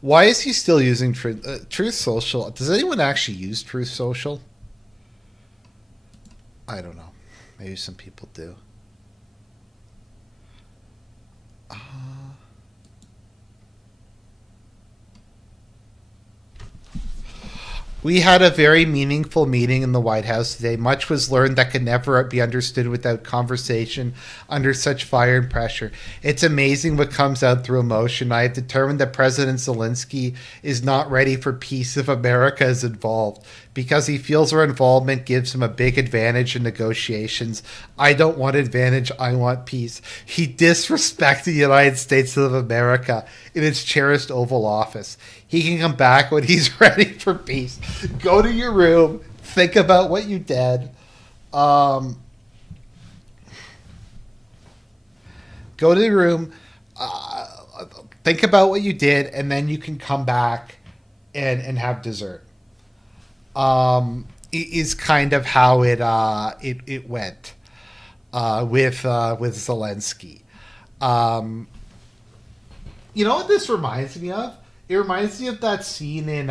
Why is he still using Truth Social? Does anyone actually use Truth Social? I don't know. Maybe some people do. We had a very meaningful meeting in the White House today. Much was learned that could never be understood without conversation under such fire and pressure. It's amazing what comes out through emotion. I have determined that President Zelensky is not ready for peace if America is involved, because he feels our involvement gives him a big advantage in negotiations. I don't want advantage, I want peace. He disrespects the United States of America in its cherished Oval Office. He can come back when he's ready for peace. Go to your room, think about what you did. Go to the room, think about what you did, and then you can come back and have dessert. Is kind of how it went with Zelensky. You know what this reminds me of? It reminds me of that scene in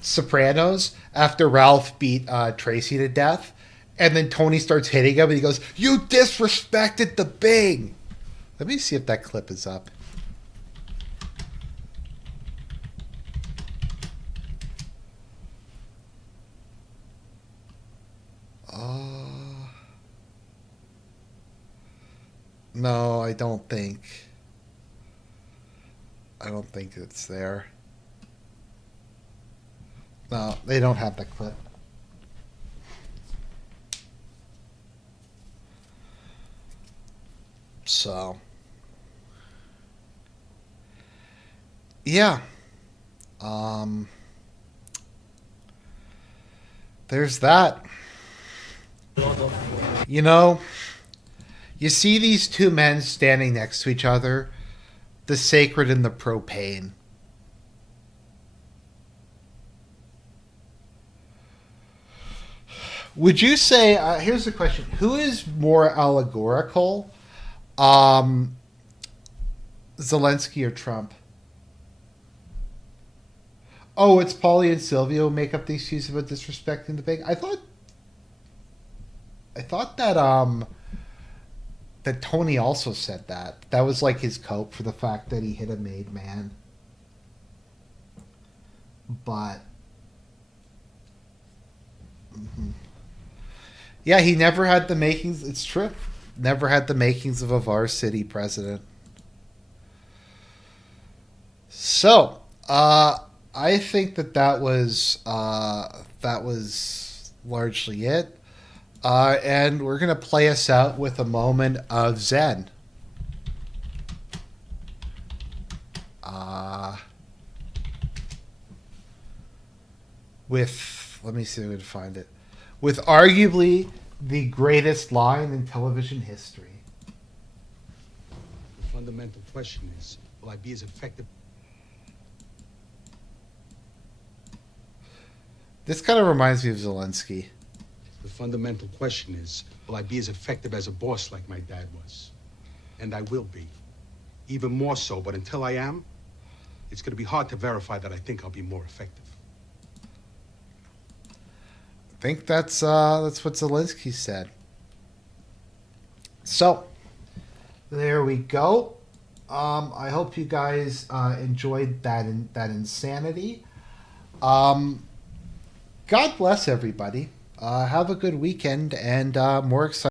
Sopranos after Ralph beat Tracy to death, and then Tony starts hitting him, and he goes, "You disrespected the Bing." Let me see if that clip is up. No, I don't think it's there. No, they don't have the clip. So, yeah. there's that. You know, you see these two men standing next to each other, the sacred and the profane. Would you say, here's the question, who is more allegorical, Zelensky or Trump? Oh, it's Paulie and Silvio who make up the excuse about disrespecting the big. I thought that Tony also said that. That was like his cope for the fact that he hit a made man. But yeah, he never had the makings. It's true. Never had the makings of a varsity president. So, I think that was largely it. And we're going to play us out with a moment of Zen. Let me see if I can find it. With arguably the greatest line in television history. The fundamental question is, will I be as effective? This kind of reminds me of Zelensky. The fundamental question is, will I be as effective as a boss like my dad was? And I will be. Even more so, but until I am, it's going to be hard to verify that I think I'll be more effective. I think that's what Zelensky said. So, there we go. I hope you guys enjoyed that insanity. God bless everybody. Have a good weekend and more exciting.